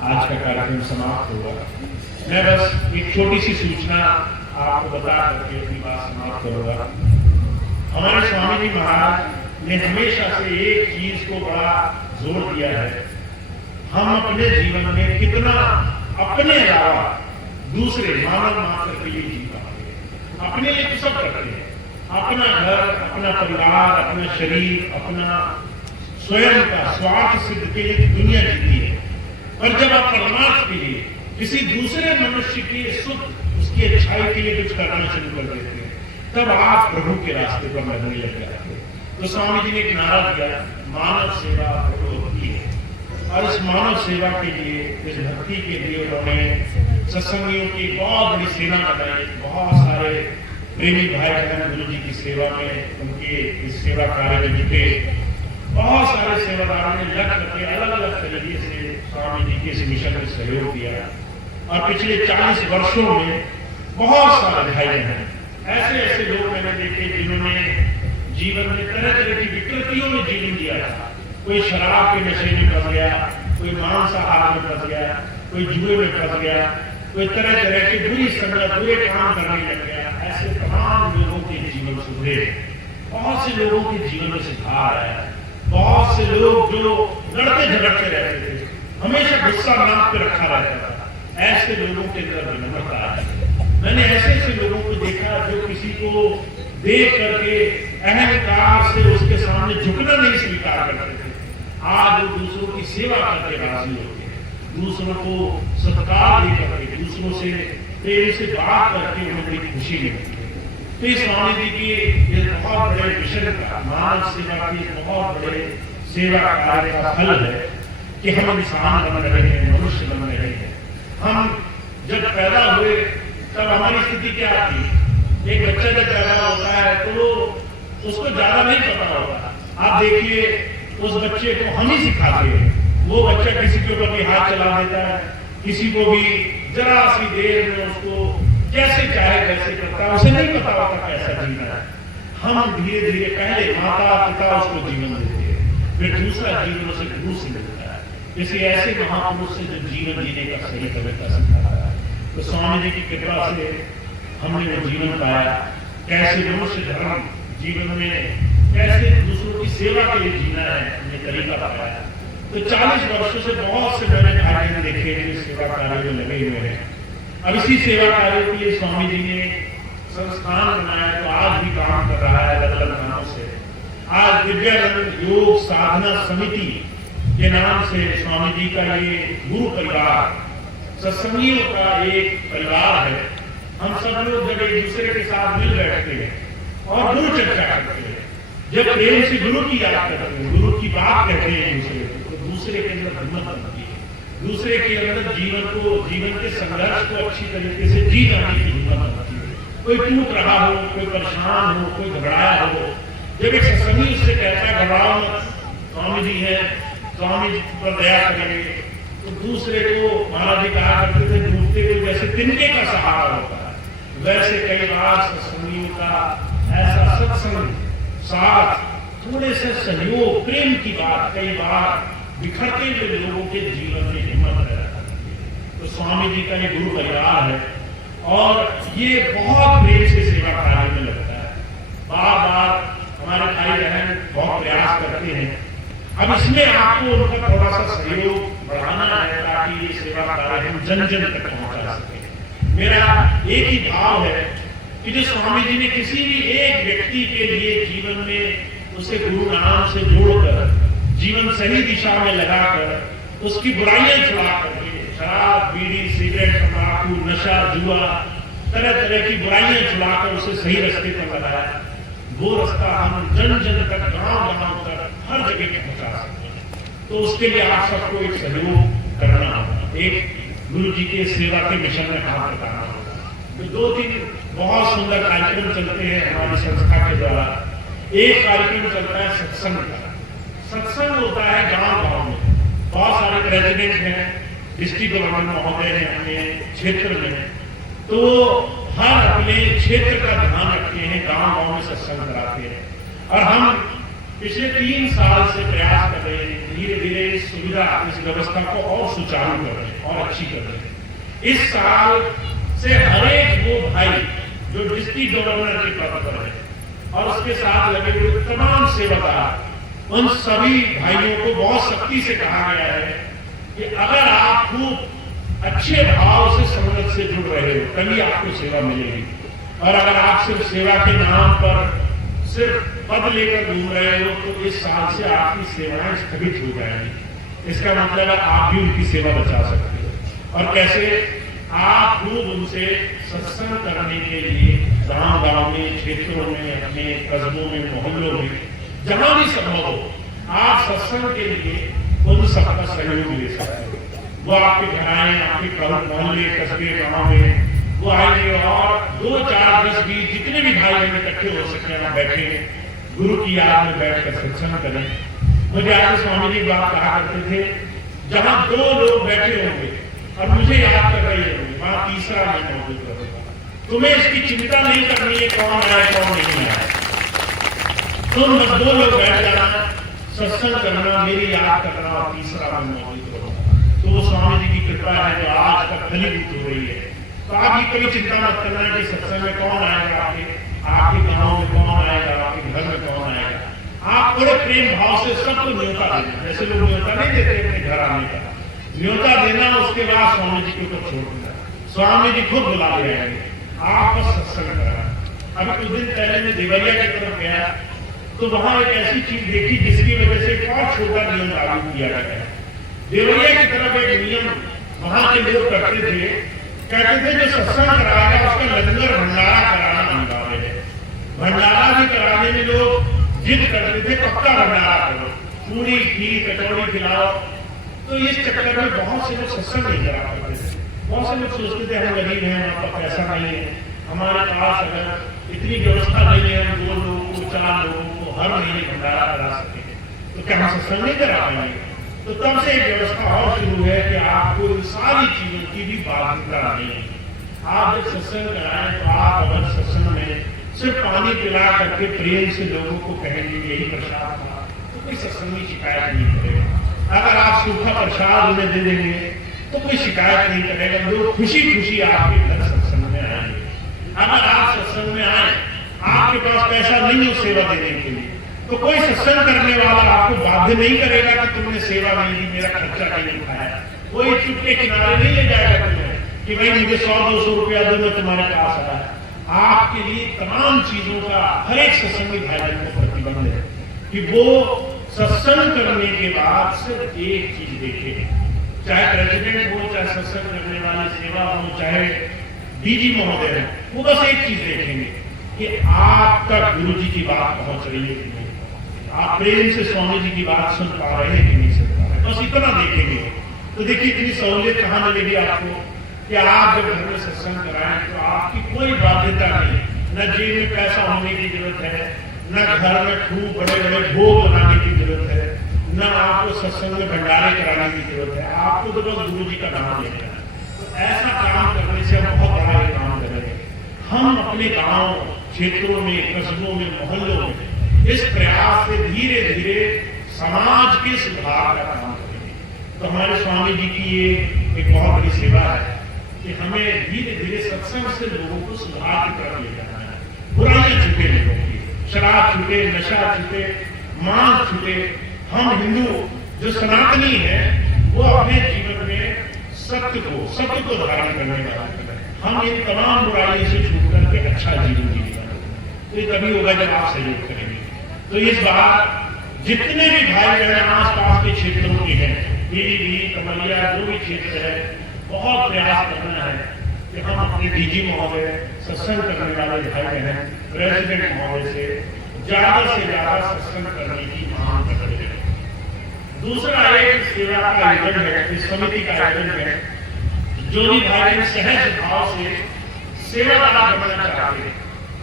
आज का कार्यक्रम समाप्त होगा। मैं बस एक छोटी सी सूचना आपको बता करके अपनी बात समाप्त करूंगा। हमारे स्वामी जी महाराज ने हमेशा से एक चीज को बड़ा जोर दिया है, हम अपने जीवन में कितना अपने अलावा दूसरे मानव मात्र के लिए जी पाते हैं। अपने लिए तो सब करते हैं, अपना घर, अपना परिवार, अपना शरीर, अपना स्वयं का स्वार्थ सिद्ध के लिए दुनिया जीती है। और जब आप परमार्थ के लिए किसी दूसरे मनुष्य के सुख, उसकी अच्छाई के लिए कुछ करना शुरू कर देते हैं, तब आप प्रभु के रास्ते पर लगने लग जाते हैं। तो स्वामी जी ने एक नारा दिया, मानव सेवा प्रभु भक्ति है। और इस मानव सेवा के लिए, इस भक्ति के लिए उन्होंने सत्संगियों की बहुत बड़ी सेना बनाई। बहुत सारे प्रेमी भाई बहन गुरु जी की सेवा में, उनके इस सेवा कार्य में जुटे। बहुत सारे सेवादारों ने लग करके अलग अलग तरीके से स्वामी जी के इस मिशन में सहयोग दिया। और पिछले 40 वर्षों में बहुत सारे भाई बहन, ऐसे ऐसे लोग मैंने देखे जिन्होंने जीवन में तरह तरह की विकृतियों में जीवन दिया था। कोई शराब के नशे में फंस गया, कोई मांसाहार में फंस गया, कोई जुए में फंस गया, कोई तरह तरह की बुरी संगत, बुरे काम करने लग गया। ऐसे तमाम लोगों के जीवन सुधरे, बहुत से लोगों के जीवन में सुधार आया। बहुत से लोग जो लड़ते झगड़ते रहते थे, हमेशा गुस्सा नाक पे रखा रहता था, ऐसे लोगों के अंदर विनम्रता है। मैंने ऐसे ऐसे लोगों को देखा जो किसी को देख करके अहंकार से उसके सामने झुकना नहीं स्वीकार करते थे, आज वो दूसरों की सेवा करके राजी होते हैं, दूसरों को सत्कार दे करके, दूसरों से प्रेम से बात करके उन्हें बड़ी खुशी मिलती है। तो इस स्वामी जी की ये बहुत बड़े मिशन का, मानव सेवा की बहुत बड़े सेवा कार्य का फल है कि हम इंसान बन रहे हैं, मनुष्य बन रहे हैं। हम जब पैदा हुए तब हमारी स्थिति क्या थी? एक बच्चा जब पैदा होता है तो उसको ज्यादा नहीं पता होता। आप देखिए उस बच्चे को हम ही सिखाते हैं। वो बच्चा किसी के ऊपर भी हाथ चला देता है, किसी को भी जरा सी देर में उसको जैसे चाहे वैसे करता है, उसे नहीं पता होता कैसा जीना है। हम धीरे धीरे पहले माता पिता उसको जीवन देते हैं, फिर दूसरा जीवन उसे गुरु से मिलता है। जैसे ऐसे महापुरुष से जो जीवन जीने का सही तरीका सिखाया है, तो स्वामी जी की कृपा से हमने वो जीवन पाया। कैसे मनुष्य धर्म जीवन में, कैसे दूसरों की सेवा के लिए जीना है, हमने तरीका पाया। तो 40 वर्षों से बहुत से मैंने भाई देखे जो सेवा कार्य में लगे हुए हैं। अब इसी सेवा कार्य के लिए स्वामी जी ने संस्थान बनाया, तो आज भी काम कर रहा है अलग अलग नामों से। आज दिव्यानंद योग साधना समिति के नाम से स्वामी जी का ये गुरु परिवार, सत्संगियों का एक परिवार है। हम सब लोग जब एक दूसरे के साथ मिल बैठते हैं और गुरु चर्चा करते हैं, जब प्रेम से गुरु की याद करते हैं, गुरु की बात कहते हैं दूसरे को, तो दूसरे के अंदर हिम्मत बनती है, दूसरे के अंदर जीवन के संघर्ष को अच्छी तरीके से जी जाने की हिम्मत होती है। कोई टूट रहा हो, कोई परेशान हो, कोई घबराया हो, जब एक सत्संगी उससे कहता है घबराओ मत, स्वामी जी है, स्वामी जी पर दया करेंगे, तो दूसरे को महाराज जी कहा करते थे डूबते हुए जैसे तिनके का सहारा होता है, वैसे कई बार सत्संगियों का ऐसा सत्संग साथ, थोड़े से सहयोग, प्रेम की बात कई बार बिखरते हुए लोगों के जीवन में हिम्मत रहता है। तो स्वामी जी का ये गुरु परिवार है और ये बहुत प्रेम से सेवा कार्य में लगता है। बार बार हमारे भाई बहन बहुत प्रयास करते हैं। अब इसमें आपको उनका थोड़ा सा सहयोग बढ़ाना है ताकि ये सेवा कार्य हम जन जन तक पहुंचा सके। मेरा एक ही भाव है कि जो स्वामी जी ने किसी भी एक व्यक्ति के लिए जीवन में उसे गुरु नाम से जोड़कर जीवन सही दिशा में लगाकर उसकी बुराइयां छुड़ा करके, शराब, बीड़ी, सिगरेट, तंबाकू, नशा, जुआ, तरह तरह की बुराइयां छुड़ाकर उसे सही रास्ते पर लगाया, वो रास्ता हम जन जन तक, गांव गांव तक, हर जगह पहुंचा सकते हैं। तो उसके लिए आप सबको एक सहयोग करना होगा, एक गुरु जी के सेवा के मिशन में हाथ लगाना होगा। 2-3 बहुत सुंदर कार्यक्रम चलते हैं हमारी संस्था के द्वारा। एक कार्यक्रम चलता है सत्संग का। सत्संग होता है गांव गांव में, बहुत सारे प्रेसिडेंट हैं, डिस्ट्रिक्ट गवर्नर महोदय हैं अपने क्षेत्र में, तो हर अपने क्षेत्र का ध्यान रखते हैं, गांव गांव में सत्संग कराते हैं। और हम पिछले 3 साल से प्रयास कर रहे हैं, धीरे धीरे इस सुविधा, इस व्यवस्था को और सुचारू कर रहे हैं और अच्छी कर रहे हैं। इस साल से हरेक वो भाई जो डिस्ट्रिक्ट गवर्नर के पद पर है और उसके साथ लगे हुए तमाम सेवादार, उन सभी भाइयों को बहुत सख्ती से कहा गया है कि अगर आप खूब अच्छे भाव से संगत से जुड़ रहे हो तभी आपको सेवा मिलेगी, और अगर आप सिर्फ सेवा के नाम पर सिर्फ पद लेकर घूम रहे हो तो इस साल से आपकी सेवाएं स्थगित हो जाएंगी। इसका मतलब है आप भी उनकी सेवा बचा सकते हो। और कैसे? आप खूब उनसे सत्संग करने के लिए गांव गांव में, क्षेत्रों में, अपने कस्बों में, मोहल्लों में, जहां भी संभव हो, आप सत्संग के लिए उन सबका सहयोग ले सकते हो। वो आपके घर आए, आपके मोहल्ले, कस्बे, गांव में वो आएंगे और 2, 4, 10, 20 जितने भी भाई बहन इकट्ठे हो सके वहां बैठे गुरु की याद में बैठकर सत्संग करें। मुझे आगे स्वामी जी बात कहा करते थे, जहां 2 लोग बैठे होंगे और मुझे याद कर रही होंगे, वहां तीसरा मैं मौजूद रहूंगा। तुम्हें इसकी चिंता नहीं करनी है कौन आए कौन नहीं आए, तुम बस 2 लोग बैठ जाना, सत्संग करना, मेरी याद करना और तीसरा मैं मौजूद रहूंगा। तो वो स्वामी जी की कृपा है जो आज तक फलीभूत हो रही है। तो आप ये कभी चिंता मत करना कि सत्संग में कौन आएगा, आपके गांव में कौन आएगा, आपके घर में कौन आएगा। आप बड़े प्रेम भाव से सबको न्योता देना, जैसे लोग न्योता नहीं देते अपने घर आने का, न्योता देना, उसके बाद स्वामी जी के ऊपर छोड़ देना, स्वामी जी खुद बुला ले आएंगे, आप बस सत्संग कराना। अभी कुछ दिन पहले मैं देवरिया की तरफ गया तो वहां एक ऐसी चीज देखी जिसकी वजह से एक और छोटा नियम लागू किया गया है। देवरिया की तरफ एक नियम वहां के लोग करते थे, कहते थे जो सत्संग कराएगा उसका लंगर भंडारा कराना अनिवार्य है। भंडारा भी कराने में लोग जिद करते थे, पक्का भंडारा करो, पूरी खीर कचौड़ी खिलाओ। तो इस चक्कर में बहुत से लोग सत्संग नहीं करा करते थे। बहुत से लोग सोचते थे हम गरीब हैं, हमारे पास पैसा नहीं है, हमारे पास अगर इतनी व्यवस्था नहीं है, हम 2 लोगों को 4 लोगों को हर महीने भंडारा करा सकते हैं, तो क्या हम सत्संग नहीं करा पाएंगे? तो तब से एक व्यवस्था और शुरू है कि आपको इन सारी चीजों की भी बाध्यता नहीं है। आप जब सत्संग कराएं तो आप अगर सत्संग में सिर्फ पानी पिला करके प्रेम से लोगों को कहेंगे यही प्रसाद था, तो कोई सत्संग की शिकायत नहीं करेगा। अगर आप सूखा प्रसाद उन्हें दे देंगे तो कोई शिकायत नहीं करेगा, लोग खुशी खुशी आपके घर सत्संग में आएंगे। अगर आप सत्संग में आए, आपके पास पैसा नहीं है सेवा देने के लिए, तो कोई सत्संग करने वाला आपको बाध्य नहीं करेगा कि तुमने सेवा नहीं दी, मेरा खर्चा नहीं उठाया। कोई चुपके किनारे नहीं ले जाएगा तुम्हें कि भाई मुझे 100-200 रुपया दो, मैं तुम्हारे पास आया। आपके लिए तमाम चीजों का हर एक सत्संगी भाई को प्रतिबंध है कि वो सत्संग करने के बाद सिर्फ एक चीज देखे, चाहे प्रेसिडेंट हो, चाहे सत्संग करने वाली सेवा हो, चाहे डीजी महोदय है, वो बस एक चीज देखेंगे कि आप तक गुरु जी की बात पहुंच रही है कि नहीं, आप प्रेम से स्वामी जी की बात सुन पा रहे हैं कि नहीं सुन पा रहे, बस इतना देखेंगे। तो देखिए इतनी सहूलियत कहां मिलेगी आपको कि आप जब घर में सत्संग कराएं तो आपकी कोई बाध्यता नहीं, न जेब में पैसा होने की जरूरत है, न घर में खूब बड़े बड़े भोग बनाने की जरूरत है, न आपको सत्संग में भंडारे कराने की जरूरत है, आपको तो बस गुरु जी का नाम लेना है। तो ऐसा काम करने से हम बहुत बड़ा काम करेंगे। हम अपने गांव क्षेत्रों में, कस्बों में, मोहल्लों में इस प्रयास से धीरे धीरे समाज के सुधार का काम करेंगे। तो हमारे स्वामी जी की ये एक बहुत बड़ी सेवा है कि हमें धीरे धीरे सत्संग से लोगों को सुधार की तरफ ले जाना है। बुराइयां छूटे लोगों की, शराब छूटे, नशा छूटे, मांस छूटे। हम हिंदू जो सनातनी है वो अपने जीवन में सत्य को धारण करने वाले हैं। हम इन तमाम बुराइयों से छूट करके अच्छा जीवन जीना, तो ये तभी होगा जब आप सहयोग करेंगे। तो इस बार जितने भी भाई बहन आस पास के क्षेत्रों के हैं, पीलीभीत, कमरिया, जो भी क्षेत्र है, बहुत प्रयास करना है कि हम अपने डीजी महोदय, सत्संग करने वाले भाई बहन, प्रेसिडेंट महोदय से ज्यादा सत्संग करने की मांग कर रहे हैं। दूसरा एक सेवा का आयोजन है, इस समिति का आयोजन है, जो भी भाई सहज भाव से सेवादार बनना चाहते हैं।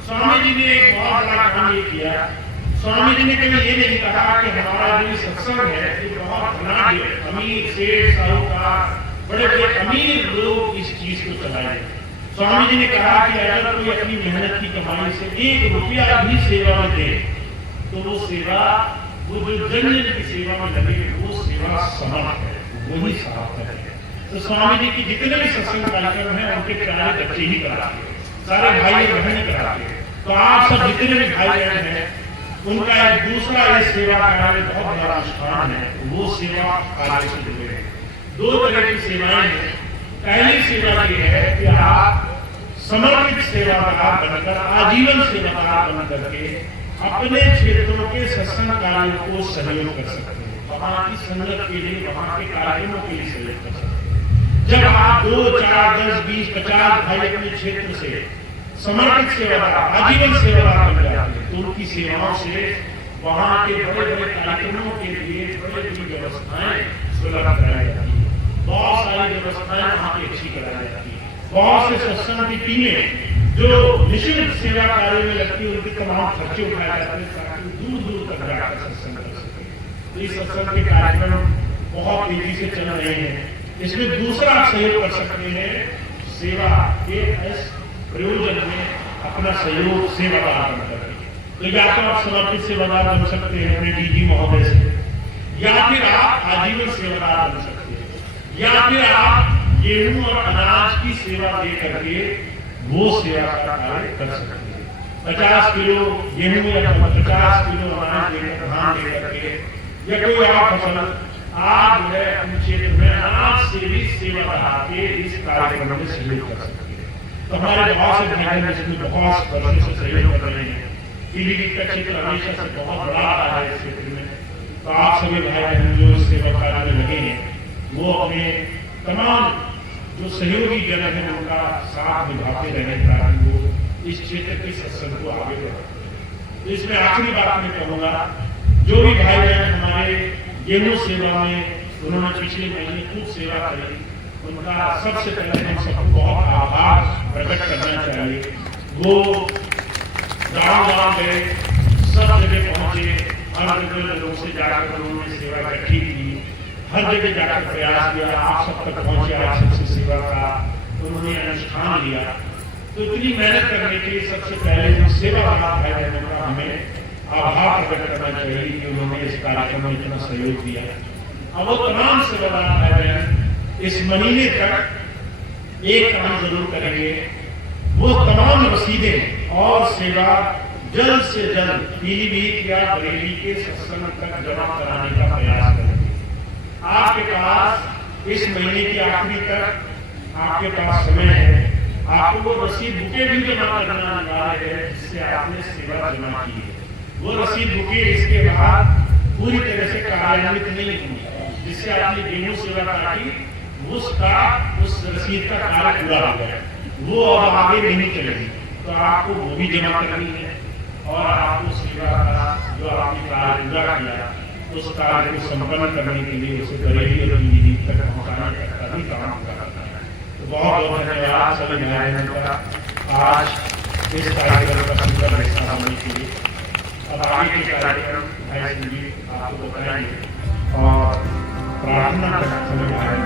स्वामी जी ने एक बहुत बड़ा काम ये किया। स्वामी जी ने कभी ये नहीं कहा कि हमारा जो सत्संग है ये बहुत धनाढ्य, अमीर, सेठ, साहूकार, बड़े बड़े अमीर लोग इस चीज को चलाएं। स्वामी जी ने कहा कि अगर कोई अपनी मेहनत की कमाई से 1 रुपया भी सेवा में दे तो वो सेवा, वो जो जन जन की सेवा में लगे, वो सेवा समर्थ है, वही सार्थक है। तो स्वामी जी की जितने भी सत्संग कार्यक्रम है उनके प्यारे बच्चे ही कराते हैं, सारे भाई बहन ही कराते हैं। तो आप सब जितने भी भाई बहन हैं उनका एक दूसरा इस सेवा कार्य में बहुत बड़ा अनुष्ठान है, वो सेवा कार्य से जुड़े हैं। 2 तरह की सेवाएं हैं। पहली सेवा ये है कि आप समर्पित सेवादार बनकर, आजीवन सेवादार बनकर के अपने क्षेत्रों के सत्संग कार्यों को सहयोग कर सकते हैं, वहां की संगत के लिए, वहां के कार्यक्रमों के लिए सहयोग कर सकते हैं। जब आप 2, 4, 10, 20, 50 भाई अपने क्षेत्र से समर्पित सेवादार, आजीवन सेवादार बन जाते हैं तो उनकी सेवाओं से वहां के बड़े बड़े कार्यक्रमों के लिए बड़ी बड़ी व्यवस्थाएं सुलभ कराई जाती है। बहुत सारी व्यवस्थाएं वहां की अच्छी कराई जाती है। बहुत से सत्संग की टीमें जो निःशुल्क सेवा कार्य में लगती है उनके तमाम खर्चे उठाए जाते हैं ताकि दूर दूर तक जाकर सत्संग कर सके। तो इस सत्संग के कार्यक्रम बहुत तेजी से चल रहे हैं। इसमें दूसरा आप सहयोग कर सकते हैं, सेवा के इस प्रयोजन में अपना सहयोग सेवादार बनकर। तो या तो आप समर्पित सेवादार बन सकते हैं अपने डीजी महोदय से, या फिर आप आजीवन सेवादार बन सकते हैं, या फिर आप गेहूं और अनाज की सेवा दे करके वो सेवा का कार्य कर सकते हैं। 50 किलो गेहूं या 50 किलो अनाज देकर, धान दे करके, या कोई और फसल आप जो है अपने क्षेत्र में अनाज से भी सेवा बढ़ा के इस कार्यक्रम में सहयोग कर सकते हैं। तो हमारे बहुत से भाई बहन इसमें बहुत वर्षों से सहयोग कर रहे हैं। पीलीभीत का क्षेत्र हमेशा से बहुत बड़ा रहा है इस क्षेत्र में। तो आप सभी भाई बहन जो इस सेवा कार्य में लगे हैं वो अपने तमाम जो सहयोगी जन है उनका साथ निभाते रहे ताकि वो इस क्षेत्र के सत्संग को आगे बढ़ाते। तो इसमें आखिरी बात मैं कहूँगा, जो भी भाई बहन हमारे गेहूं सेवा में उन्होंने पिछले महीने खूब सेवा करी, उनका सबसे पहले हम सबको बहुत आभार प्रकट करना चाहिए। वो गाँव गए, सब जगह पहुंचे, हर जगह लोगों से जाकर उन्होंने सेवा इकट्ठी की, हर जगह जाकर प्रयास किया, आप सब तक पहुंचे, आप सबसे सेवा का उन्होंने अनुष्ठान लिया। तो इतनी मेहनत करने के लिए सबसे पहले जो सेवादार भाई बहनों का हमें आभार प्रकट करना चाहिए कि उन्होंने इस कार्यक्रम में इतना सहयोग दिया। अब वो तमाम सेवादार भाई बहन इस महीने तक एक काम जरूर करेंगे, वो तमाम रसीदें और सेवा जल्द से जल्द पीलीभीत या बरेली के सत्संग तक जमा कराने का प्रयास करेंगे। आपके पास इस महीने की आखिरी तक आपके पास समय है, आपको वो रसीद बुके भी जमा करना अनिवार्य है जिससे आपने सेवा जमा की है। वो रसीद बुके इसके बाद पूरी तरह से कार्यान्वित नहीं होंगी, जिससे आपने गेहूं सेवा काटी उसका उस रसीद का कार्य पूरा हो गया, वो अब आगे नहीं चलेगी। तो आपको वो भी जमा करनी है और आपको सेवा का जो आपने कार्य पूरा किया उस कार्य को संपन्न करने के लिए उसे बरेली और पीलीभीत तक पहुंचाने का भी काम कर रहा है। तो बहुत बहुत धन्यवाद सभी भाई बहनों का आज इस कार्यक्रम का सुंदर हिस्सा होने के लिए। अब आगे के कार्यक्रम भाई संजीव आपको बताएंगे और प्रार्थना करना सभी भाई